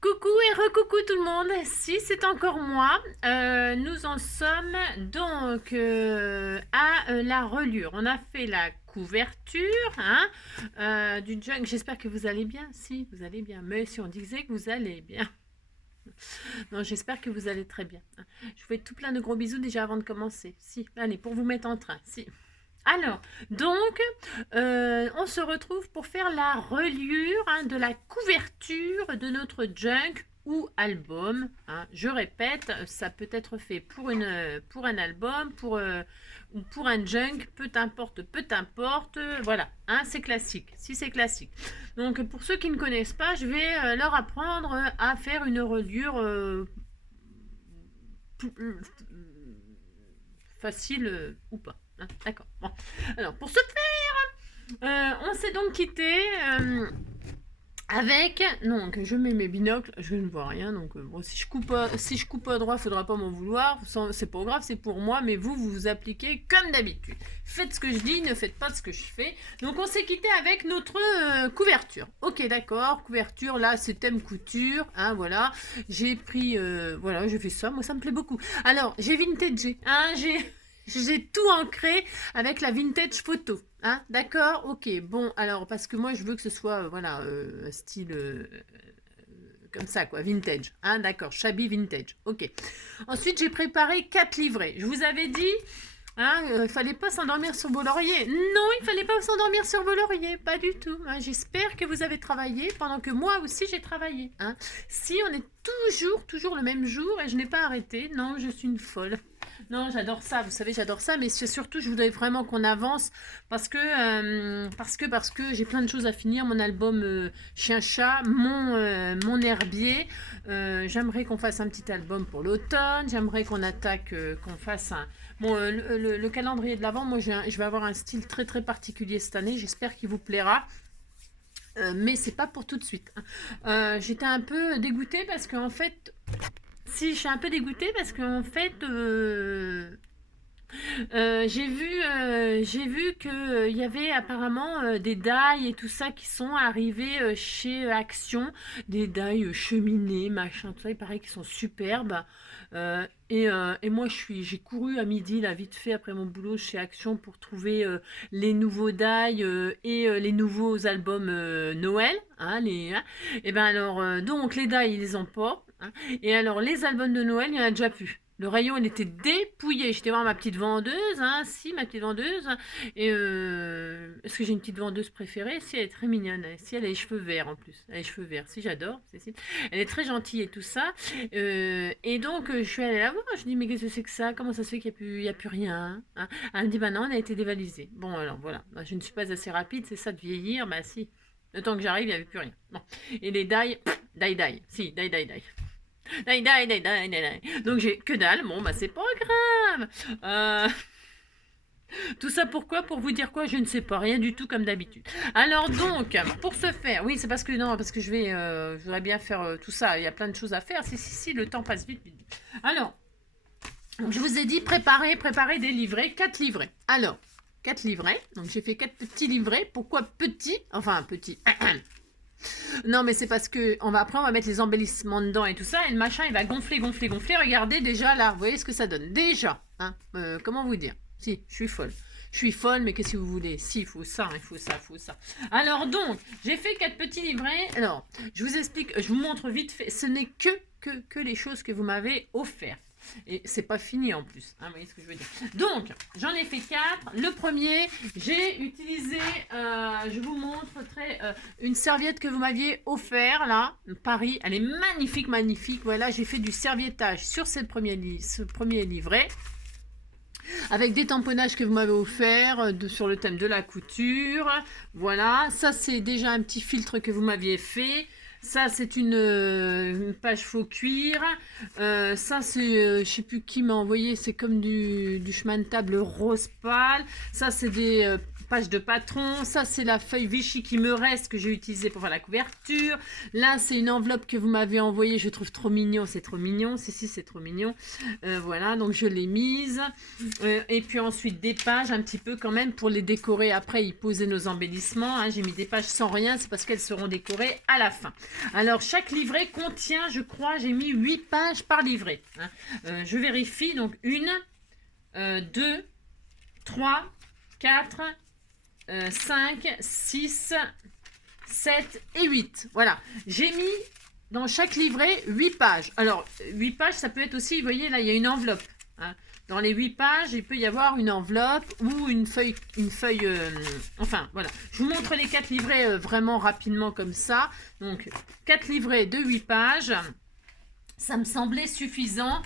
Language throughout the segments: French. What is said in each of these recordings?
Coucou et recoucou tout le monde, si c'est encore moi, nous en sommes donc à la reliure. On a fait la couverture hein, du junk, j'espère que vous allez bien, si vous allez bien, mais si on disait que vous allez bien. Non, j'espère que vous allez très bien. Je vous fais tout plein de gros bisous déjà avant de commencer, si, allez, pour vous mettre en train, si. Alors, donc, on se retrouve pour faire la reliure de la couverture de notre junk ou album. Je répète, ça peut être fait pour un album, ou pour un junk, peu importe, voilà, c'est classique, si c'est classique. Donc, pour ceux qui ne connaissent pas, je vais leur apprendre à faire une reliure facile ou pas. D'accord. Bon. Alors, pour ce faire, on s'est donc quitté avec... Donc, je mets mes binocles, je ne vois rien. Donc, bon, si je coupe pas droit, il ne faudra pas m'en vouloir. C'est pas grave, c'est pour moi. Mais vous vous appliquez comme d'habitude. Faites ce que je dis, ne faites pas ce que je fais. Donc, on s'est quitté avec notre couverture. Ok, d'accord. Couverture, là, c'est thème couture. Voilà. J'ai pris... voilà, j'ai fait ça. Moi, ça me plaît beaucoup. Alors, j'ai vintagé. J'ai tout ancré avec la vintage photo. D'accord. Ok. Bon, alors, parce que moi, je veux que ce soit, voilà, style... comme ça, quoi, vintage. D'accord, shabby vintage. Ok. Ensuite, j'ai préparé 4 livrets. Je vous avais dit... il fallait pas s'endormir sur vos lauriers. Non, il fallait pas s'endormir sur vos lauriers, pas du tout. J'espère que vous avez travaillé pendant que moi aussi j'ai travaillé. Si on est toujours le même jour et je n'ai pas arrêté, non, je suis une folle. Non, j'adore ça, vous savez, j'adore ça, mais surtout, je voudrais vraiment qu'on avance parce que j'ai plein de choses à finir. Mon album Chien-Chat, mon herbier. J'aimerais qu'on fasse un petit album pour l'automne. J'aimerais qu'on attaque, qu'on fasse un... Bon, le calendrier de l'Avent, moi, je vais avoir un style très très particulier cette année. J'espère qu'il vous plaira. Mais c'est pas pour tout de suite. J'étais un peu dégoûtée parce qu'en fait... Si, je suis un peu dégoûtée parce qu'en fait, j'ai vu qu'il y avait apparemment des dailles et tout ça qui sont arrivés chez Action, des dailles cheminées, machin, tout ça, il paraît qu'ils sont superbes. Et moi, j'ai couru à midi, là, vite fait, après mon boulot chez Action pour trouver les nouveaux dailles et les nouveaux albums Noël. Et ben alors, donc, les dailles, ils les ont pas. Et alors, les albums de Noël, il y en a déjà plus. Le rayon, il était dépouillé. J'étais voir ma petite vendeuse, si, ma petite vendeuse. Et est-ce que j'ai une petite vendeuse préférée? Si, elle est très mignonne. Si, elle a les cheveux verts en plus. Elle a les cheveux verts. Si, j'adore. Elle est très gentille et tout ça. Et donc, je suis allée la voir. Je dis, mais qu'est-ce que c'est que ça? Comment ça se fait qu'il n'y a plus rien? Elle me dit, bah non, elle a été dévalisée. Bon, alors voilà. Je ne suis pas assez rapide, c'est ça de vieillir. Bah si. Le temps que j'arrive, il n'y avait plus rien. Bon. Et les dailles, daille. Si, daille. Donc j'ai que dalle, bon bah c'est pas grave. Tout ça pourquoi? Pour vous dire quoi? Je ne sais pas, rien du tout comme d'habitude. Alors donc, pour ce faire, oui c'est parce que je voudrais bien faire tout ça, il y a plein de choses à faire, si, le temps passe vite. Alors, je vous ai dit préparer des livrets, 4 livrets. Alors, 4 livrets, donc j'ai fait 4 petits livrets, pourquoi petits? Enfin petits... Non, mais c'est parce que après, on va mettre les embellissements dedans et tout ça, et le machin, il va gonfler. Regardez déjà là, vous voyez ce que ça donne. Déjà, comment vous dire? Si, je suis folle, mais qu'est-ce que vous voulez? Si, il faut ça. Alors donc, j'ai fait 4 petits livrets. Alors, je vous explique, je vous montre vite fait. Ce n'est que les choses que vous m'avez offertes. Et c'est pas fini en plus, vous voyez ce que je veux dire. Donc, j'en ai fait 4. Le premier, j'ai utilisé, je vous montre une serviette que vous m'aviez offert là, Paris. Elle est magnifique. Voilà, j'ai fait du serviettage sur ce premier livret. Avec des tamponnages que vous m'avez offert sur le thème de la couture. Voilà, ça c'est déjà un petit filtre que vous m'aviez fait. Ça, c'est une page faux cuir. Ça, c'est, je sais plus qui m'a envoyé, c'est comme du chemin de table rose pâle. Ça, c'est des page de patron. Ça, c'est la feuille Vichy qui me reste, que j'ai utilisée pour faire la couverture. Là, c'est une enveloppe que vous m'avez envoyée. Je trouve trop mignon. C'est trop mignon. C'est trop mignon. Voilà, donc je l'ai mise. Et puis ensuite, des pages un petit peu quand même pour les décorer. Après, y poser nos embellissements. Hein. J'ai mis des pages sans rien. C'est parce qu'elles seront décorées à la fin. Alors, chaque livret contient, je crois, j'ai mis 8 pages par livret. Hein. Je vérifie. Donc, 1, 2, 3, 4, 5, 6, 7 et 8. Voilà. J'ai mis dans chaque livret 8 pages. Alors, 8 pages, ça peut être aussi, vous voyez, là, il y a une enveloppe. Hein. Dans les 8 pages, il peut y avoir une enveloppe ou une feuille enfin, voilà. Je vous montre les 4 livrets vraiment rapidement comme ça. Donc, 4 livrets de 8 pages. Ça me semblait suffisant.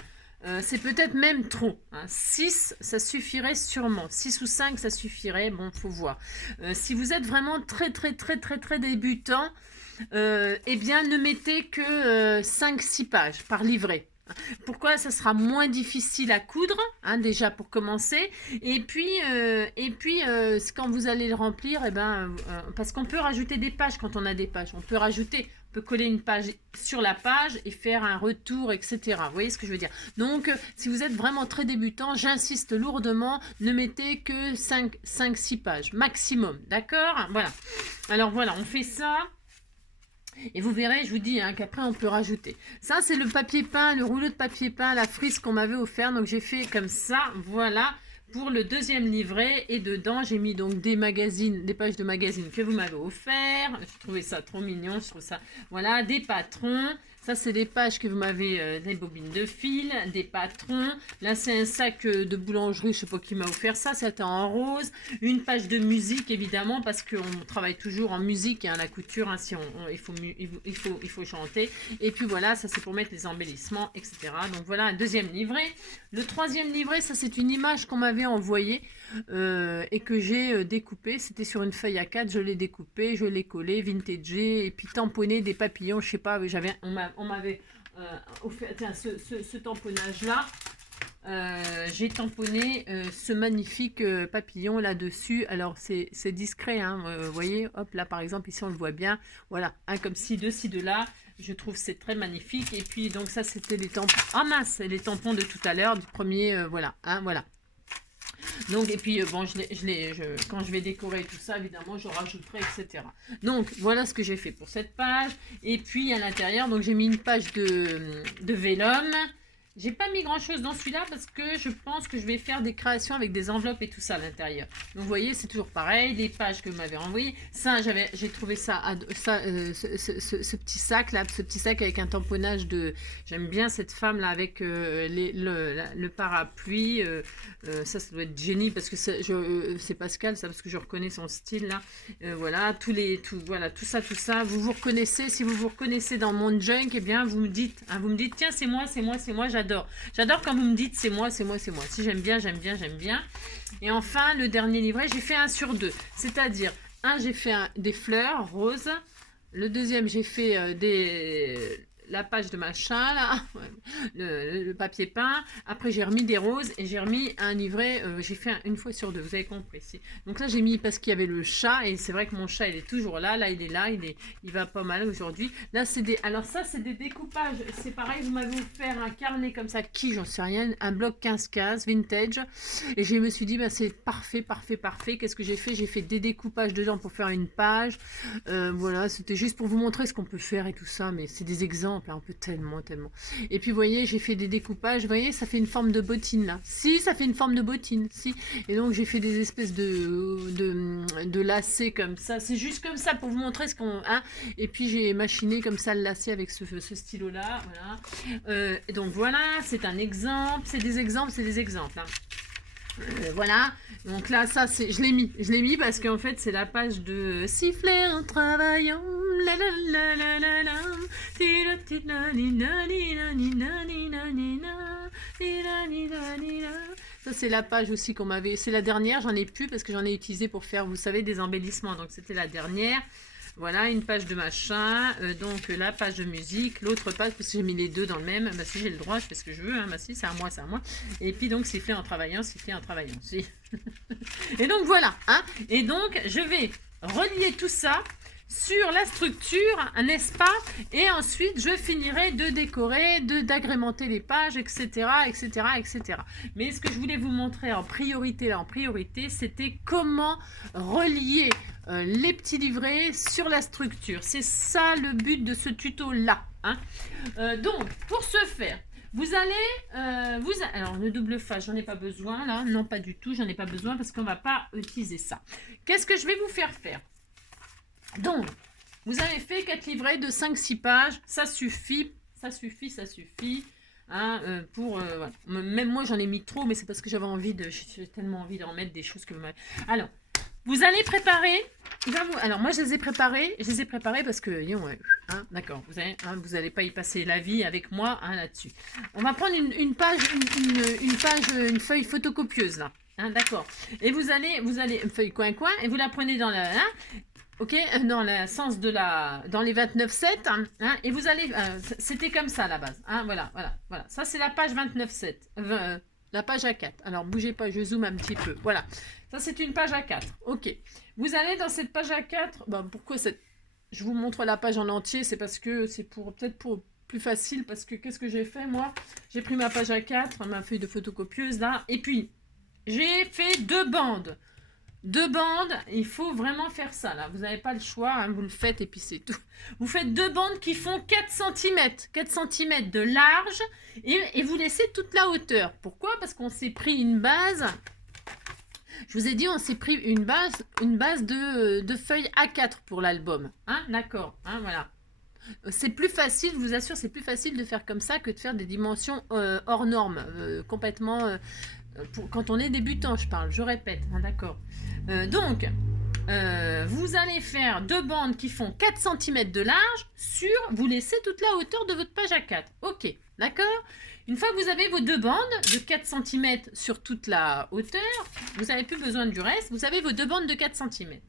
C'est peut-être même trop. Hein. 6, ça suffirait sûrement. 6 ou 5, ça suffirait. Bon, faut voir. Si vous êtes vraiment très débutant, eh bien, ne mettez que 5-6 pages par livret. Pourquoi? Ça sera moins difficile à coudre, hein, déjà pour commencer. Et puis quand vous allez le remplir, eh ben, parce qu'on peut rajouter des pages quand on a des pages. On peut coller une page sur la page et faire un retour, etc. Vous voyez ce que je veux dire? Donc, si vous êtes vraiment très débutant, j'insiste lourdement, ne mettez que 5-6 pages maximum. D'accord? Voilà. Alors voilà, on fait ça. Et vous verrez, je vous dis hein, qu'après on peut rajouter. Ça c'est le papier peint, le rouleau de papier peint, la frise qu'on m'avait offert. Donc j'ai fait comme ça, voilà, pour le deuxième livret. Et dedans j'ai mis donc des magazines, des pages de magazines que vous m'avez offert. Je trouvais ça trop mignon, je trouve ça, voilà, des patrons. Ça, c'est des pages que vous m'avez, des bobines de fil, des patrons. Là, c'est un sac de boulangerie, je ne sais pas qui m'a offert ça, c'était en rose. Une page de musique, évidemment, parce qu'on travaille toujours en musique, hein, la couture, hein, si il faut chanter. Et puis voilà, ça c'est pour mettre les embellissements, etc. Donc voilà, un deuxième livret. Le troisième livret, ça c'est une image qu'on m'avait envoyée et que j'ai découpée. C'était sur une feuille A4, je l'ai découpée, je l'ai collée, vintagée, et puis tamponné des papillons, je sais pas, on m'avait offert, tiens, ce tamponnage-là. J'ai tamponné ce magnifique papillon là-dessus. Alors, c'est discret, hein, vous voyez, hop, là, par exemple, ici, on le voit bien. Voilà, hein, comme ci, de là. Je trouve c'est très magnifique. Et puis, donc, ça, c'était les tampons. Ah mince, les tampons de tout à l'heure, du premier, voilà, hein, voilà. Donc, et puis, bon, quand je vais décorer tout ça, évidemment, je rajouterai, etc. Donc, voilà ce que j'ai fait pour cette page. Et puis, à l'intérieur, donc, j'ai mis une page de vélum. J'ai pas mis grand chose dans celui-là parce que je pense que je vais faire des créations avec des enveloppes et tout ça à l'intérieur. Donc vous voyez, c'est toujours pareil, les pages que vous m'avez envoyées. Ça, j'ai trouvé ça, ce petit sac là, ce petit sac avec un tamponnage de... J'aime bien cette femme là avec le parapluie. Ça doit être Jenny parce que c'est Pascal, ça, parce que je reconnais son style là. Voilà, tout ça. Vous reconnaissez, si vous vous reconnaissez dans mon junk, eh bien vous me dites, hein, tiens, c'est moi, j'adore quand vous me dites c'est moi. Si j'aime bien. Et enfin, le dernier livret, j'ai fait 1 sur 2. C'est-à-dire, j'ai fait des fleurs roses. Le deuxième, j'ai fait la page de machin, là, le papier peint. Après, j'ai remis des roses et j'ai remis un livret. J'ai fait 1 fois sur 2, vous avez compris. Donc là, j'ai mis parce qu'il y avait le chat et c'est vrai que mon chat, il est toujours là. Là, il est là, il va pas mal aujourd'hui. Là, alors ça, c'est des découpages. C'est pareil, vous m'avez offert un carnet comme ça, j'en sais rien, un bloc 15-15 vintage. Et je me suis dit, bah, c'est parfait. Qu'est-ce que j'ai fait? J'ai fait des découpages dedans pour faire une page. Voilà, c'était juste pour vous montrer ce qu'on peut faire et tout ça, mais c'est des exemples. Un peu tellement. Et puis vous voyez, j'ai fait des découpages. Vous voyez, ça fait une forme de bottine là. Si, ça fait une forme de bottine. Si. Et donc j'ai fait des espèces de lacets comme ça. C'est juste comme ça pour vous montrer ce qu'on. Hein. Et puis j'ai machiné comme ça le lacet avec ce stylo là. Voilà. Et donc voilà, c'est un exemple. C'est des exemples. Hein. Voilà, donc là, ça, je l'ai mis parce qu'en fait, c'est la page de siffler en travaillant. Ça, c'est la page aussi qu'on m'avait. C'est la dernière, j'en ai plus parce que j'en ai utilisé pour faire, vous savez, des embellissements. Donc, c'était la dernière. Voilà, une page de machin, donc la page de musique, l'autre page, parce que j'ai mis les deux dans le même, bah si j'ai le droit, je fais ce que je veux, hein, bah si, c'est à moi, c'est à moi. Et puis donc, siffler en travaillant, si. Et donc voilà, hein, et donc je vais relier tout ça sur la structure, n'est-ce pas? Et ensuite, je finirai de décorer, d'agrémenter les pages, etc., etc., etc. Mais ce que je voulais vous montrer en priorité, c'était comment relier les petits livrets sur la structure. C'est ça le but de ce tuto-là. Hein. Donc, pour ce faire, vous allez, alors le double face, j'en ai pas besoin là, non pas du tout, j'en ai pas besoin parce qu'on va pas utiliser ça. Qu'est-ce que je vais vous faire faire? Donc, vous avez fait 4 livrets de 5-6 pages, ça suffit. Hein, voilà. Même moi, j'en ai mis trop, mais c'est parce que j'ai tellement envie d'en mettre des choses que vous m'avez... Alors, vous allez préparer... Alors, moi, je les ai préparés parce que... Hein, d'accord, vous allez pas y passer la vie avec moi hein, là-dessus. On va prendre une feuille photocopieuse, là. Hein, d'accord. Et vous allez, une feuille coin-coin, et vous la prenez dans la... Hein, ok, dans le sens de dans les 29,7, hein, et vous allez, c'était comme ça à la base, hein, voilà, ça c'est la page 29,7, la page A4, alors bougez pas, je zoome un petit peu, voilà, ça c'est une page A4, ok, vous allez dans cette page A4, pourquoi je vous montre la page en entier, c'est parce que c'est peut-être pour plus facile, parce que qu'est-ce que j'ai fait moi, j'ai pris ma page A4, ma feuille de photocopieuse là, et puis j'ai fait 2 bandes. 2 bandes, il faut vraiment faire ça, là. Vous n'avez pas le choix, hein, vous le faites et puis c'est tout. Vous faites 2 bandes qui font 4 cm. 4 cm de large et vous laissez toute la hauteur. Pourquoi? Parce qu'on s'est pris une base. Je vous ai dit, on s'est pris une base de feuilles A4 pour l'album. Hein, d'accord, hein, voilà. C'est plus facile, je vous assure, c'est plus facile de faire comme ça que de faire des dimensions hors normes, complètement... quand on est débutant, je répète, hein, d'accord. Donc, vous allez faire 2 bandes qui font 4 cm de large vous laissez toute la hauteur de votre page A4. Ok, d'accord. Une fois que vous avez vos 2 bandes de 4 cm sur toute la hauteur, vous n'avez plus besoin du reste, vous avez vos 2 bandes de 4 cm.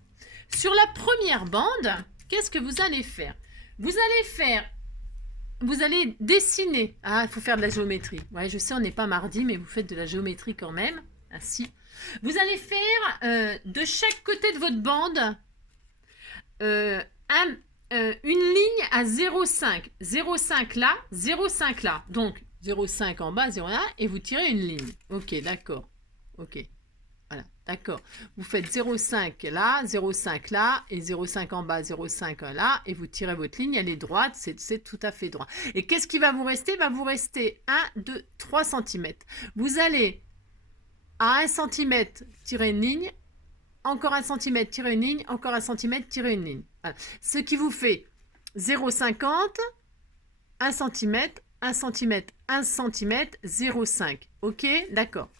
Sur la première bande, qu'est-ce que vous allez faire? Vous allez dessiner. Ah, il faut faire de la géométrie. Ouais, je sais, on n'est pas mardi, mais vous faites de la géométrie quand même. Ah, si. Vous allez faire de chaque côté de votre bande une ligne à 0,5. 0,5 là, 0,5 là. Donc, 0,5 en bas, 0,1 et vous tirez une ligne. Ok, d'accord. Ok. Voilà, d'accord. Vous faites 0,5 là, 0,5 là, et 0,5 en bas, 0,5 là, et vous tirez votre ligne, elle est droite, c'est tout à fait droit. Et qu'est-ce qui va vous rester? Il va vous rester 1, 2, 3 cm. Vous allez à 1 cm tirer une ligne, encore 1 cm tirer une ligne, encore 1 cm tirer une ligne. Voilà. Ce qui vous fait 0,50, 1 cm, 1 cm, 1 cm, 0,5. Ok, d'accord.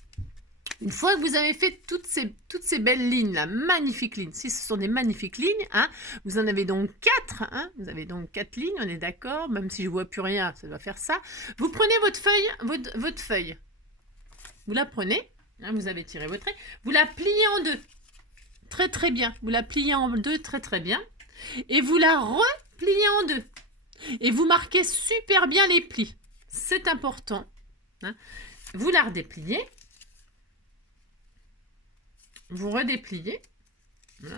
Une fois que vous avez fait toutes ces belles lignes là, magnifiques lignes, si ce sont des magnifiques lignes, hein, vous en avez donc 4, hein, vous avez donc 4 lignes, on est d'accord, même si je ne vois plus rien, ça doit faire ça. Vous prenez votre feuille, vous la prenez, hein, vous avez tiré votre trait, vous la pliez en deux, très très bien, vous la pliez en deux très très bien, et vous la repliez en deux, et vous marquez super bien les plis, c'est important, hein. Vous la redépliez, vous redépliez.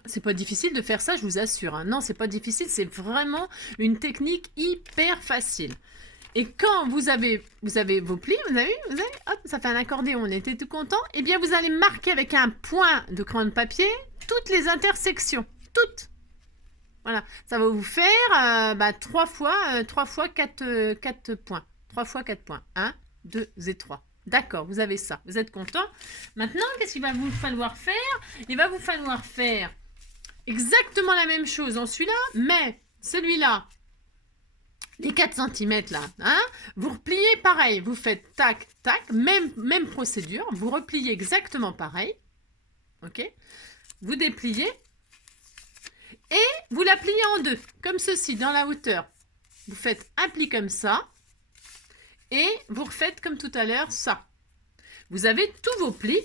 C'est pas difficile de faire ça, je vous assure. Hein. Non, c'est pas difficile, c'est vraiment une technique hyper facile. Et quand vous avez vos plis, vous avez, hop, ça fait un accordéon, on était tout content. Eh bien, vous allez marquer avec un point de crayon de papier toutes les intersections, toutes. Voilà, ça va vous faire 3 fois 4 points. 3 fois 4 points. 1, 2 et 3. D'accord, vous avez ça. Vous êtes content? Maintenant, qu'est-ce qu'il va vous falloir faire? Il va vous falloir faire exactement la même chose dans celui-là, mais celui-là, les 4 cm là, hein, vous repliez pareil. Vous faites tac, tac, même procédure. Vous repliez exactement pareil. Ok? Vous dépliez et vous la pliez en deux, comme ceci, dans la hauteur. Vous faites un pli comme ça. Et vous refaites comme tout à l'heure ça. Vous avez tous vos plis,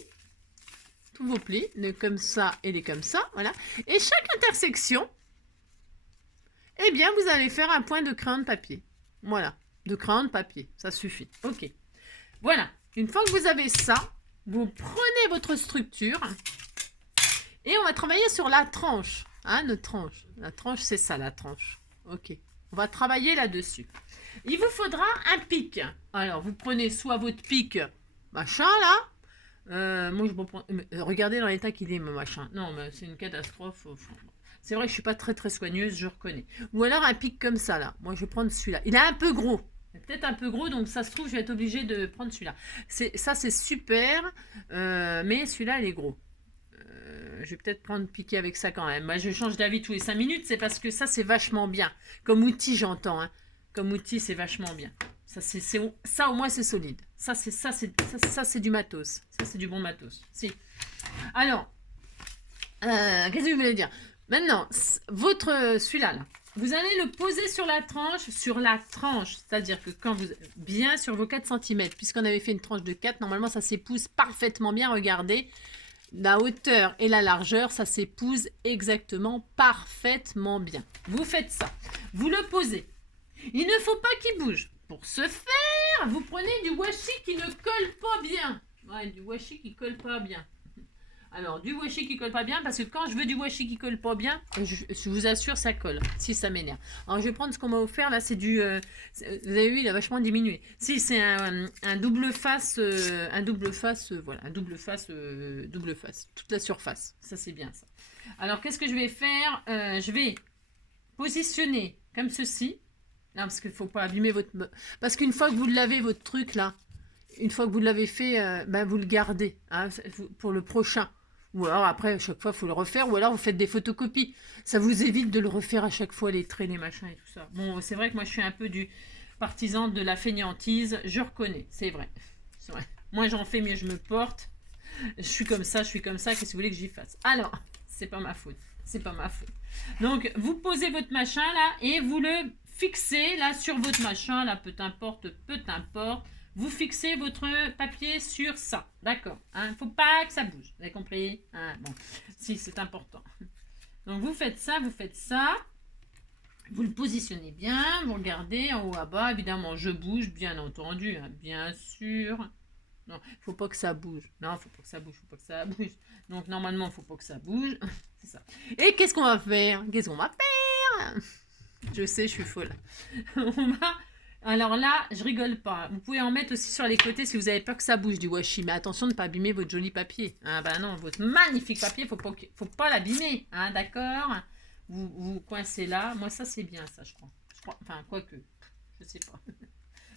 les comme ça et les comme ça, voilà. Et chaque intersection, eh bien, vous allez faire un point de crayon de papier. Voilà, de crayon de papier, ça suffit. Ok. Voilà, une fois que vous avez ça, vous prenez votre structure et on va travailler sur la tranche. Hein, notre tranche. La tranche, c'est ça, la tranche. Ok. On va travailler là-dessus. Il vous faudra un pic. Alors, vous prenez soit votre pic, machin, là. Moi, je reprends... regardez dans l'état qu'il est, mon machin. Non, mais c'est une catastrophe. C'est vrai que je suis pas très très soigneuse, je reconnais. Ou alors un pic comme ça, là. Moi, je vais prendre celui-là. Il est un peu gros. Peut-être un peu gros, donc ça se trouve, je vais être obligée de prendre celui-là. Ça, c'est super, mais celui-là, il est gros. Je vais peut-être prendre piquer avec ça quand même. Moi, je change d'avis tous les 5 minutes, c'est parce que ça, c'est vachement bien. Comme outil, j'entends. Hein. Comme outil, c'est vachement bien. Ça, au moins, c'est solide. Ça, c'est du matos. Ça, c'est du bon matos. Si. Alors, qu'est-ce que je voulais dire? Maintenant, celui-là, là, vous allez le poser sur la tranche, c'est-à-dire que quand vous, bien sur vos 4 cm, puisqu'on avait fait une tranche de 4, normalement ça s'épouse parfaitement bien, regardez, la hauteur et la largeur, ça s'épouse exactement parfaitement bien. Vous faites ça, vous le posez, il ne faut pas qu'il bouge. Pour ce faire, vous prenez du washi qui ne colle pas bien. Ouais, du washi qui colle pas bien. Alors, du washi qui colle pas bien, parce que quand je veux du washi qui colle pas bien, je vous assure, ça colle, si ça m'énerve. Alors, je vais prendre ce qu'on m'a offert, là, c'est du... vous avez vu, il a vachement diminué. Si, c'est un double face, voilà, un double face, toute la surface. Ça, c'est bien, ça. Alors, qu'est-ce que je vais faire? Je vais positionner comme ceci. Non, parce qu'il ne faut pas abîmer votre... Parce qu'une fois que vous l'avez, votre truc, là, une fois que vous l'avez fait, ben, vous le gardez hein, pour le prochain. Ou alors après, à chaque fois, il faut le refaire. Ou alors, vous faites des photocopies. Ça vous évite de le refaire à chaque fois, les traits, les machins et tout ça. Bon, c'est vrai que moi, je suis un peu du partisan de la fainéantise. Je reconnais, c'est vrai. Moins j'en fais, mieux je me porte. Je suis comme ça. Qu'est-ce que vous voulez que j'y fasse? Alors, c'est pas ma faute. C'est pas ma faute. Donc, vous posez votre machin, là, et vous le fixez, là, sur votre machin, là, peu importe. Vous fixez votre papier sur ça, d'accord. Il ne faut pas que ça bouge, vous avez compris hein, bon, si, c'est important. Donc, vous faites ça. Vous le positionnez bien, vous regardez en haut à bas. Évidemment, je bouge, bien entendu, hein, bien sûr. Non, il ne faut pas que ça bouge. Non, il ne faut pas que ça bouge, Donc, normalement, il ne faut pas que ça bouge. C'est ça. Et qu'est-ce qu'on va faire? Je sais, je suis folle. On va... Alors là, je rigole pas. Vous pouvez en mettre aussi sur les côtés si vous avez peur que ça bouge du washi. Mais attention de ne pas abîmer votre joli papier. Ah ben non, votre magnifique papier, faut pas l'abîmer. Hein, d'accord? Vous coincez là. Moi, ça, c'est bien, ça, je crois. Enfin, quoique. Je sais pas.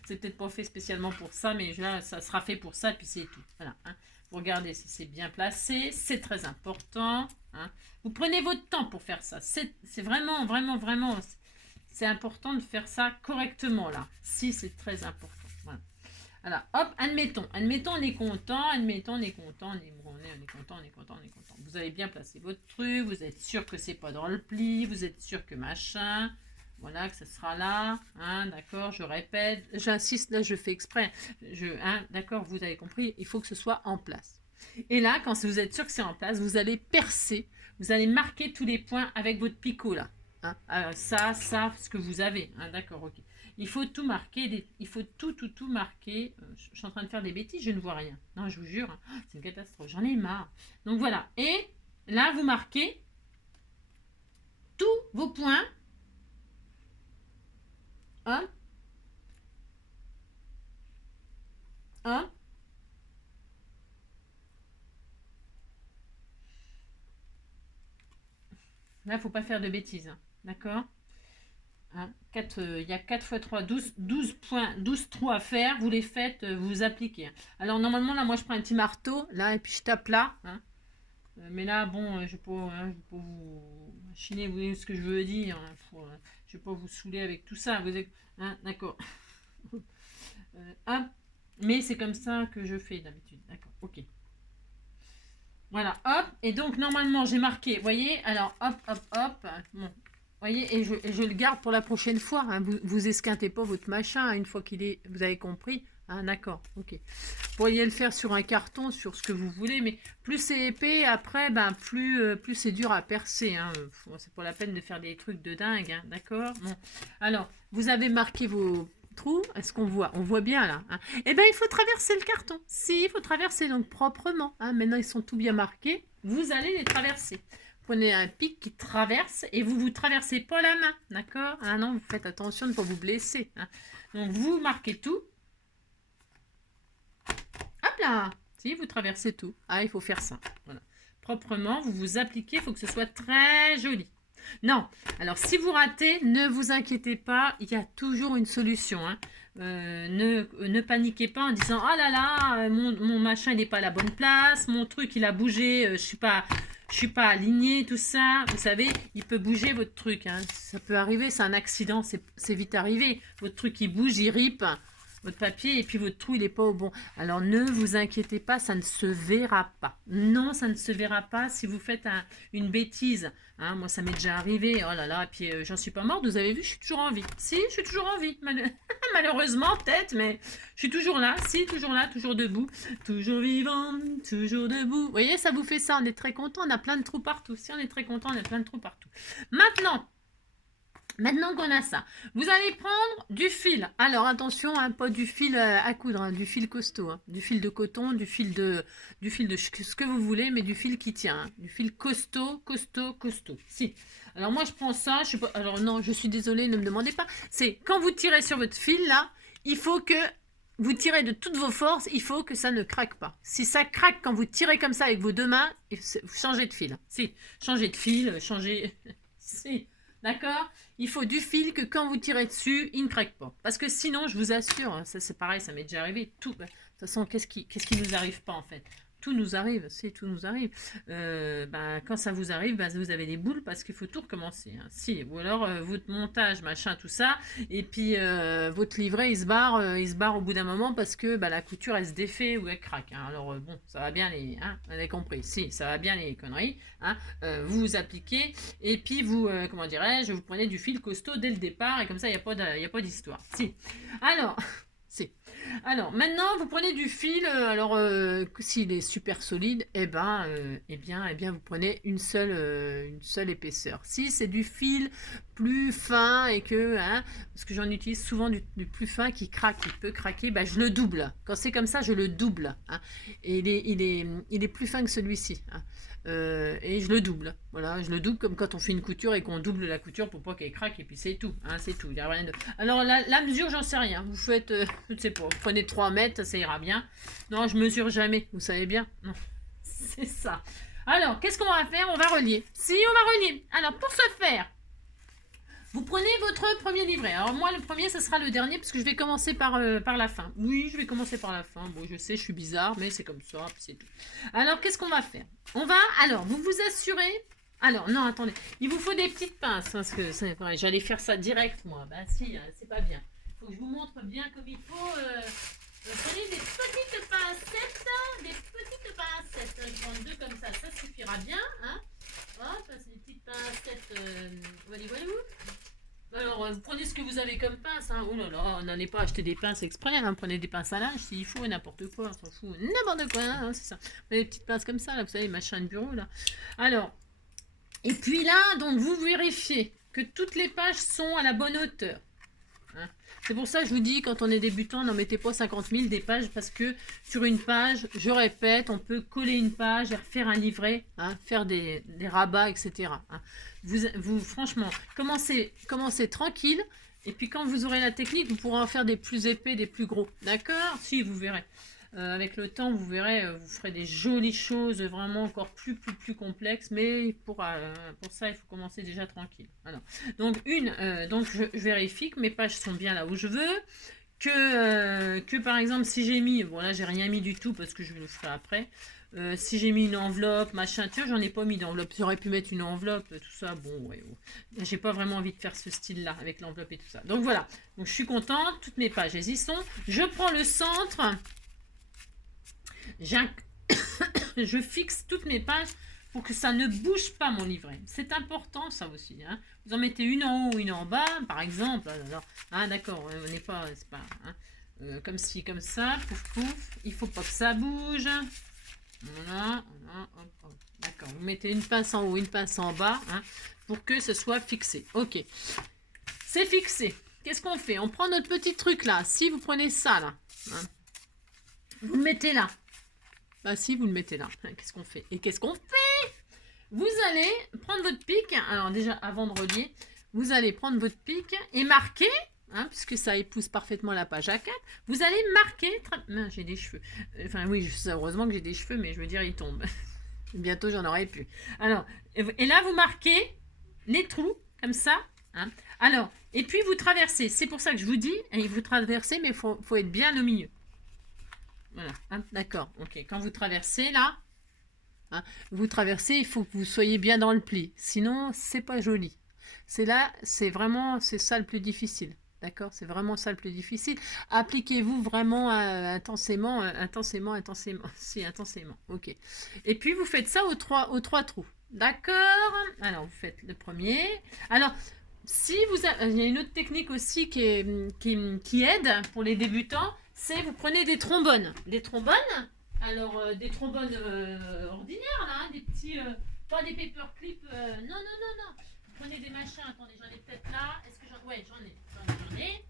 C'est peut-être pas fait spécialement pour ça, mais là, ça sera fait pour ça, puis c'est tout. Voilà. Hein. Vous regardez si c'est bien placé. C'est très important. Hein. Vous prenez votre temps pour faire ça. C'est vraiment, vraiment, vraiment... C'est important de faire ça correctement là. Si, c'est très important. Voilà. Alors, hop, admettons, on est content, on est content. Vous avez bien placé votre truc, vous êtes sûr que c'est pas dans le pli, vous êtes sûr que machin, voilà, que ça sera là, hein, d'accord, je répète, j'insiste, là je fais exprès, d'accord, vous avez compris, il faut que ce soit en place. Et là, quand vous êtes sûr que c'est en place, vous allez percer, vous allez marquer tous les points avec votre picot là. Hein, ça, ce que vous avez. Hein, d'accord, ok. Il faut tout marquer. Il faut tout marquer. Je suis en train de faire des bêtises, je ne vois rien. Non, je vous jure, hein, c'est une catastrophe. J'en ai marre. Donc voilà. Et là, vous marquez tous vos points. Hop. Hop. Là, il ne faut pas faire de bêtises. Hein. D'accord? Hein, il y a 4 x 3, 12 points, 12 trous à faire, vous les faites, vous appliquez. Alors normalement là, moi je prends un petit marteau, là, et puis je tape là. Hein. Mais là, bon, je ne vais pas vous machiner, vous voyez ce que je veux dire. Hein, je ne vais pas vous saouler avec tout ça. Hein, d'accord. Hop. Mais c'est comme ça que je fais d'habitude. D'accord, ok. Voilà, hop. Et donc normalement j'ai marqué, vous voyez, alors hop. Bon. Voyez, et je le garde pour la prochaine fois. Hein. Vous esquintez pas votre machin hein, une fois qu'il est. Vous avez compris. Ah, d'accord, ok. Vous pourriez le faire sur un carton, sur ce que vous voulez, mais plus c'est épais, après, ben, plus c'est dur à percer. Hein. Bon, c'est pas la peine de faire des trucs de dingue, hein, d'accord. Bon. Alors, vous avez marqué vos trous. Est-ce qu'on voit? On voit bien là. Hein. Eh bien, il faut traverser le carton. Si, il faut traverser donc proprement. Hein. Maintenant, ils sont tout bien marqués. Vous allez les traverser. Prenez un pic qui traverse et vous traversez pas la main, d'accord? Ah non, vous faites attention de ne pas vous blesser. Hein. Donc, vous marquez tout. Hop là! Si, vous traversez tout. Ah, il faut faire ça. Voilà. Proprement, vous vous appliquez, il faut que ce soit très joli. Non, alors si vous ratez, ne vous inquiétez pas, il y a toujours une solution. Hein. Ne paniquez pas en disant « Oh là là, mon machin il n'est pas à la bonne place, mon truc il a bougé, je suis pas aligné, tout ça. » Vous savez, il peut bouger votre truc. Hein. Ça peut arriver, c'est un accident, c'est vite arrivé. Votre truc il bouge, il ripe. Votre papier et puis votre trou il n'est pas au bon. Alors ne vous inquiétez pas, ça ne se verra pas. Non, ça ne se verra pas si vous faites une bêtise. Hein, moi ça m'est déjà arrivé, oh là là, et puis j'en suis pas morte, vous avez vu, je suis toujours en vie. Si, je suis toujours en vie, malheureusement peut-être, mais je suis toujours là, si, toujours là, toujours debout, toujours vivant, toujours debout. Vous voyez, ça vous fait ça, on est très content, on a plein de trous partout. Si on est très content, on a plein de trous partout. Maintenant qu'on a ça, vous allez prendre du fil. Alors attention, hein, pas du fil à coudre, hein, du fil costaud, hein, du fil de coton, du fil de ce que vous voulez, mais du fil qui tient, hein, du fil costaud, costaud, costaud. Si. Alors moi je prends ça, je sais pas. Alors non, je suis désolée, ne me demandez pas. C'est quand vous tirez sur votre fil là, il faut que vous tirez de toutes vos forces, il faut que ça ne craque pas. Si ça craque quand vous tirez comme ça avec vos deux mains, vous changez de fil. Si, changez de fil, changez. Si. D'accord? Il faut du fil que quand vous tirez dessus, il ne craque pas. Parce que sinon, je vous assure, hein, ça c'est pareil, ça m'est déjà arrivé. Tout, de toute façon, qu'est-ce qui nous arrive pas en fait? Tout nous arrive, c'est tout nous arrive. Quand ça vous arrive, vous avez des boules parce qu'il faut tout recommencer. Hein. Si, ou alors votre montage, machin, tout ça, et puis votre livret, il se barre au bout d'un moment parce que la couture, elle se défait ou elle craque. Hein. Alors bon, ça va bien les, hein, vous avez compris. Si, ça va bien les conneries. Hein. Vous vous appliquez et puis vous, comment dirais-je, vous prenez du fil costaud dès le départ et comme ça, il n'y a pas d'histoire. Si. Alors. Alors, maintenant, vous prenez du fil. S'il est super solide, eh bien, vous prenez une seule épaisseur. Si c'est du fil plus fin et que, hein, parce que j'en utilise souvent du plus fin qui craque, qui peut craquer, je le double. Quand c'est comme ça, je le double. Hein, et il est plus fin que celui-ci. Hein. Et je le double. Voilà, je le double comme quand on fait une couture et qu'on double la couture pour pas qu'elle craque et puis c'est tout. Hein, c'est tout. Il y a rien de... Alors la mesure, j'en sais rien. Vous faites, je ne sais pas, vous prenez 3 mètres, ça ira bien. Non, je mesure jamais. Vous savez bien. Non, c'est ça. Alors, qu'est-ce qu'on va faire? On va relier. Si, on va relier. Alors, pour ce faire, vous prenez votre premier livret. Alors moi, le premier, ce sera le dernier, parce que je vais commencer par la fin. Oui, je vais commencer par la fin. Bon, je sais, je suis bizarre, mais c'est comme ça, c'est tout. Alors, qu'est-ce qu'on va faire? Alors, vous vous assurez... Alors, non, attendez. Il vous faut des petites pinces, parce que j'allais faire ça direct, moi. Si, c'est pas bien. Il faut que je vous montre bien comme il faut. Prenez des petites pincettes. Je prends 2 comme ça, ça suffira bien. Hein. Hop, c'est des petites pincettes. Voilà. Alors, vous prenez ce que vous avez comme pince. Hein. Oh là là, n'allez pas acheter des pinces exprès. Hein. Prenez des pinces à linge s'il faut, n'importe quoi. On s'en fout. N'importe quoi, hein, c'est ça. Des petites pinces comme ça, là, vous savez, machin de bureau, là. Alors, et puis là, donc, vous vérifiez que toutes les pages sont à la bonne hauteur. Hein. C'est pour ça que je vous dis, quand on est débutant, n'en mettez pas 50 000 des pages, parce que sur une page, je répète, on peut coller une page, faire un livret, hein, faire des rabats, etc. Hein. Vous franchement, commencez tranquille, et puis quand vous aurez la technique, vous pourrez en faire des plus épais, des plus gros. D'accord? Si, vous verrez. Avec le temps, vous verrez, vous ferez des jolies choses, vraiment encore plus complexes, mais pour ça, il faut commencer déjà tranquille. Alors, donc, je vérifie que mes pages sont bien là où je veux, que par exemple, si j'ai mis, bon là, j'ai rien mis du tout parce que je le ferai après, si j'ai mis une enveloppe, machin, tu vois, j'en ai pas mis d'enveloppe, j'aurais pu mettre une enveloppe, tout ça, bon, ouais, j'ai pas vraiment envie de faire ce style-là, avec l'enveloppe et tout ça. Donc voilà, donc je suis contente, toutes mes pages, elles y sont. Je prends le centre... Je fixe toutes mes pages pour que ça ne bouge pas mon livret. C'est important ça aussi. Hein. Vous en mettez une en haut, une en bas, par exemple. Ah d'accord, on n'est pas, c'est pas comme ci, comme ça, pouf pouf. Il faut pas que ça bouge. Voilà, hop, hop. D'accord. Vous mettez une pince en haut, une pince en bas, hein, pour que ce soit fixé. Ok, c'est fixé. Qu'est-ce qu'on fait? On prend notre petit truc là. Si vous prenez ça là, hein, vous le mettez là. Bah si, vous le mettez là. Qu'est-ce qu'on fait? Et qu'est-ce qu'on fait? Vous allez prendre votre pic. Alors déjà, avant de relier, vous allez prendre votre pic et marquer, hein, puisque ça épouse parfaitement la page A4, vous allez marquer... J'ai des cheveux. Enfin oui, heureusement que j'ai des cheveux, mais je veux dire, ils tombent. Bientôt, j'en aurai plus. Alors, et là, vous marquez les trous, comme ça. Hein. Alors, et puis vous traversez. C'est pour ça que je vous dis, vous traversez, mais il faut être bien au milieu. Voilà, hein, d'accord, ok. Quand vous traversez là, hein, vous traversez, il faut que vous soyez bien dans le pli. Sinon, c'est pas joli. C'est là, c'est ça le plus difficile. D'accord, c'est vraiment ça le plus difficile. Appliquez-vous vraiment intensément. Si, intensément. Ok. Et puis vous faites ça aux trois trous. D'accord. Alors vous faites le premier. Alors si vous avez, il y a une autre technique aussi qui aide pour les débutants. C'est vous prenez des trombones. Des trombones, alors des trombones ordinaires, là, hein, des petits, pas des paperclips, non. Vous prenez des machins, attendez, j'en ai peut-être là. Est-ce que j'en... Ouais, j'en ai.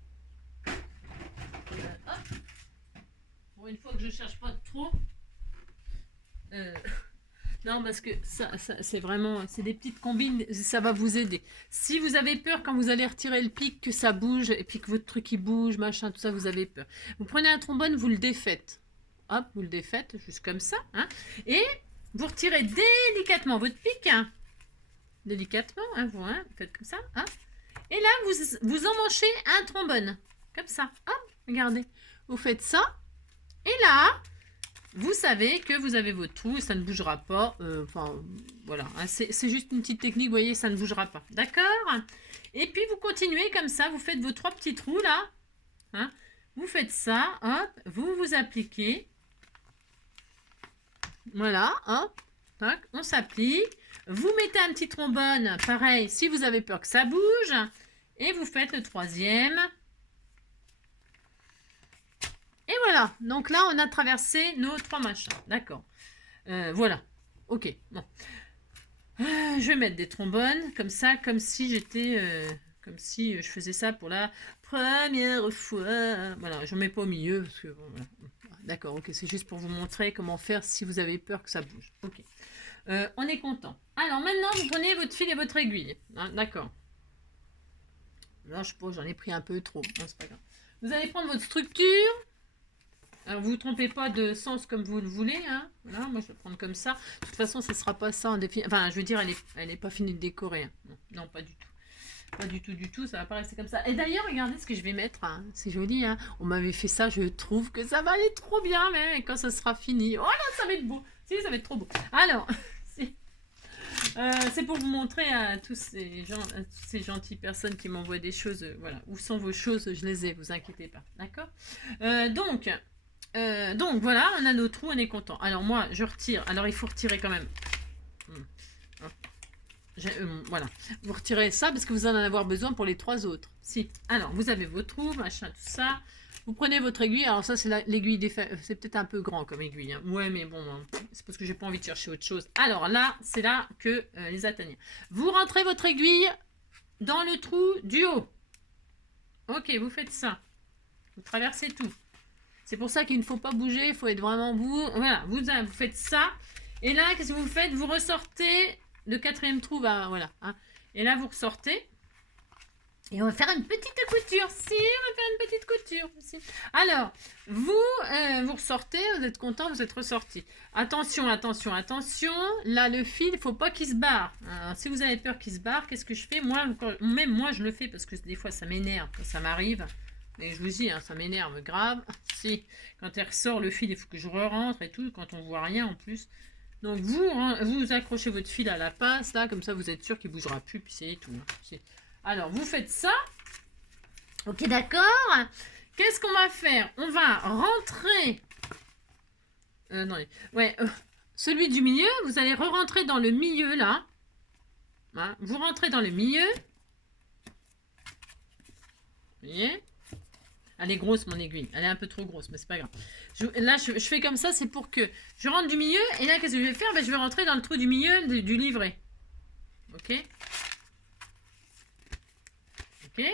Hop. Pour une fois que je cherche pas trop. Non, parce que ça c'est vraiment, c'est des petites combines, ça va vous aider. Si vous avez peur quand vous allez retirer le pic que ça bouge et puis que votre truc il bouge, machin, tout ça, vous avez peur. Vous prenez un trombone, vous le défaites. Hop, vous le défaites, juste comme ça. Hein, et vous retirez délicatement votre pic. Hein, délicatement, hein, vous faites comme ça. Hein, et là, vous emmanchez un trombone. Comme ça. Hop, regardez. Vous faites ça. Et là... Vous savez que vous avez votre trou et ça ne bougera pas. Enfin, voilà. Hein, c'est juste une petite technique, vous voyez, ça ne bougera pas. D'accord? Et puis, vous continuez comme ça. Vous faites vos 3 petits trous, là. Hein, vous faites ça. Hop. Vous appliquez. Voilà. Hop. Tac, on s'applique. Vous mettez un petit trombone. Pareil, si vous avez peur que ça bouge. Et vous faites le 3e. Et voilà, donc là, on a traversé nos 3 machins. D'accord. Voilà. Ok, bon. Je vais mettre des trombones, comme ça, comme si j'étais... comme si je faisais ça pour la première fois. Voilà, je ne mets pas au milieu, parce que... Bon, voilà. D'accord, ok, c'est juste pour vous montrer comment faire si vous avez peur que ça bouge. Ok. On est content. Alors, maintenant, vous prenez votre fil et votre aiguille. Hein, d'accord. Là, je sais pas, j'en ai pris un peu trop. Non, c'est pas grave. Vous allez prendre votre structure... Alors, vous ne vous trompez pas de sens comme vous le voulez. Hein. Voilà, moi, je vais prendre comme ça. De toute façon, ce ne sera pas ça en définitive. Enfin, je veux dire, elle est pas finie de décorer. Hein. Non, pas du tout. Pas du tout. Ça va pas rester comme ça. Et d'ailleurs, regardez ce que je vais mettre. Hein. C'est joli. Hein. On m'avait fait ça. Je trouve que ça va aller trop bien. Mais quand ça sera fini. Oh là, ça va être beau. Si, ça va être trop beau. Alors, c'est pour vous montrer à tous ces gens, à toutes ces gentilles personnes qui m'envoient des choses. Voilà. Où sont vos choses? Je les ai. Vous inquiétez pas. D'accord? Donc voilà, on a nos trous, on est content. Alors moi, je retire. Alors il faut retirer quand même. Voilà. Vous retirez ça parce que vous en avoir besoin pour les 3 autres. Si. Alors, vous avez vos trous, machin, tout ça. Vous prenez votre aiguille. Alors ça, c'est l'aiguille des... C'est peut-être un peu grand comme aiguille. Hein. Ouais, mais bon, c'est parce que j'ai pas envie de chercher autre chose. Alors là, c'est là que les atteignent. Vous rentrez votre aiguille dans le trou du haut. Ok, vous faites ça. Vous traversez tout. C'est pour ça qu'il ne faut pas bouger, il faut être vraiment vous. Voilà, vous faites ça. Et là, qu'est-ce que vous faites? Vous ressortez le 4e trou, bah, voilà. Hein. Et là, vous ressortez. Et on va faire une petite couture. Si, on va faire une petite couture. Si. Alors, vous ressortez, vous êtes content, vous êtes ressorti. Attention. Là, le fil, il ne faut pas qu'il se barre. Alors, si vous avez peur qu'il se barre, qu'est-ce que je fais? Même moi, je le fais parce que des fois, ça m'énerve quand ça m'arrive. Mais je vous dis, hein, ça m'énerve grave. Si, quand elle ressort le fil, il faut que je re-rentre et tout, quand on voit rien en plus. Donc vous accrochez votre fil à la pince, là, comme ça vous êtes sûr qu'il ne bougera plus, puis c'est tout. Hein. Alors, vous faites ça. Ok, d'accord. Qu'est-ce qu'on va faire? On va rentrer... non, ouais, celui du milieu, vous allez re-rentrer dans le milieu, là. Hein, vous rentrez dans le milieu. Vous voyez? Elle est grosse, mon aiguille. Elle est un peu trop grosse, mais c'est pas grave. Là, je fais comme ça, c'est pour que je rentre du milieu. Et là, qu'est-ce que je vais faire? Ben, je vais rentrer dans le trou du milieu du livret. Ok? Ok?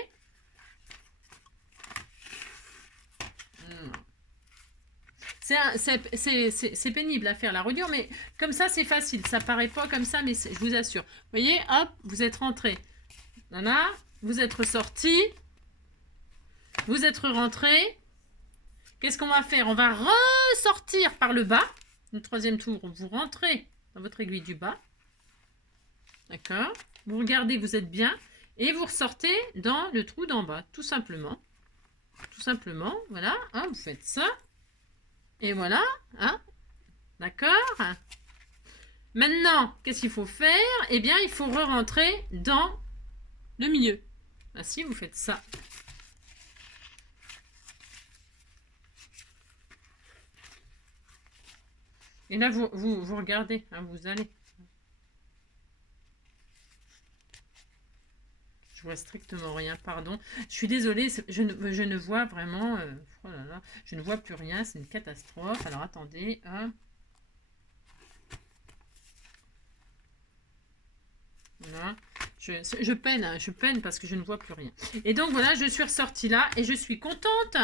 C'est pénible à faire la reliure, mais comme ça, c'est facile. Ça paraît pas comme ça, mais je vous assure. Vous voyez, hop, vous êtes rentré. Voilà, vous êtes ressorti. Vous êtes rentré. Qu'est-ce qu'on va faire? On va ressortir par le bas. Le troisième tour, vous rentrez dans votre aiguille du bas. D'accord? Vous regardez, vous êtes bien. Et vous ressortez dans le trou d'en bas, tout simplement. Tout simplement, voilà. Hein, vous faites ça. Et voilà. Hein? D'accord? Maintenant, qu'est-ce qu'il faut faire? Eh bien, il faut re-rentrer dans le milieu. Ainsi, vous faites ça. Et là, vous regardez, hein, vous allez. Je vois strictement rien, pardon. Je suis désolée, je ne vois vraiment... oh là là, je ne vois plus rien, c'est une catastrophe. Alors, attendez. Hein. Voilà. Je peine, hein, je peine parce que je ne vois plus rien. Et donc, voilà, je suis ressortie là et je suis contente.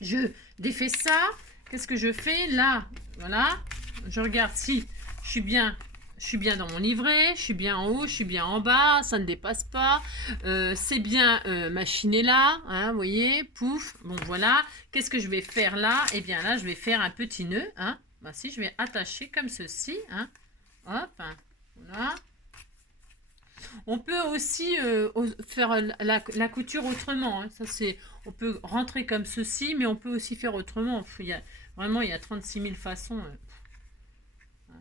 Je défais ça. Qu'est-ce que je fais là? Voilà. Je regarde si je suis bien dans mon livret, je suis bien en haut, je suis bien en bas, ça ne dépasse pas. C'est bien machiné là, hein, vous voyez, pouf. Bon, voilà. Qu'est-ce que je vais faire là? Eh bien là, je vais faire un petit nœud. Hein. Ben, si, je vais attacher comme ceci. Hein. Hop, hein. Voilà. On peut aussi faire la couture autrement. Hein. Ça, on peut rentrer comme ceci, mais on peut aussi faire autrement. Vraiment, il y a 36 000 façons.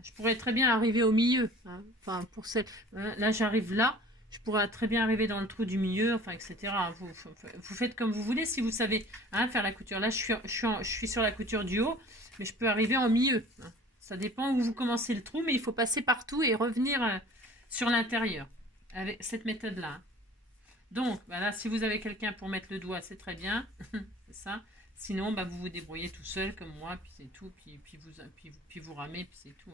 Je pourrais très bien arriver au milieu. Hein. Enfin, pour celle, là, j'arrive là. Je pourrais très bien arriver dans le trou du milieu, enfin, etc. Vous faites comme vous voulez si vous savez hein, faire la couture. Là, je suis sur la couture du haut, mais je peux arriver en milieu. Hein. Ça dépend où vous commencez le trou, mais il faut passer partout et revenir sur l'intérieur avec cette méthode-là. Donc, voilà, si vous avez quelqu'un pour mettre le doigt, c'est très bien. C'est ça. Sinon, bah, vous vous débrouillez tout seul comme moi, puis c'est tout. Puis vous ramez, puis c'est tout.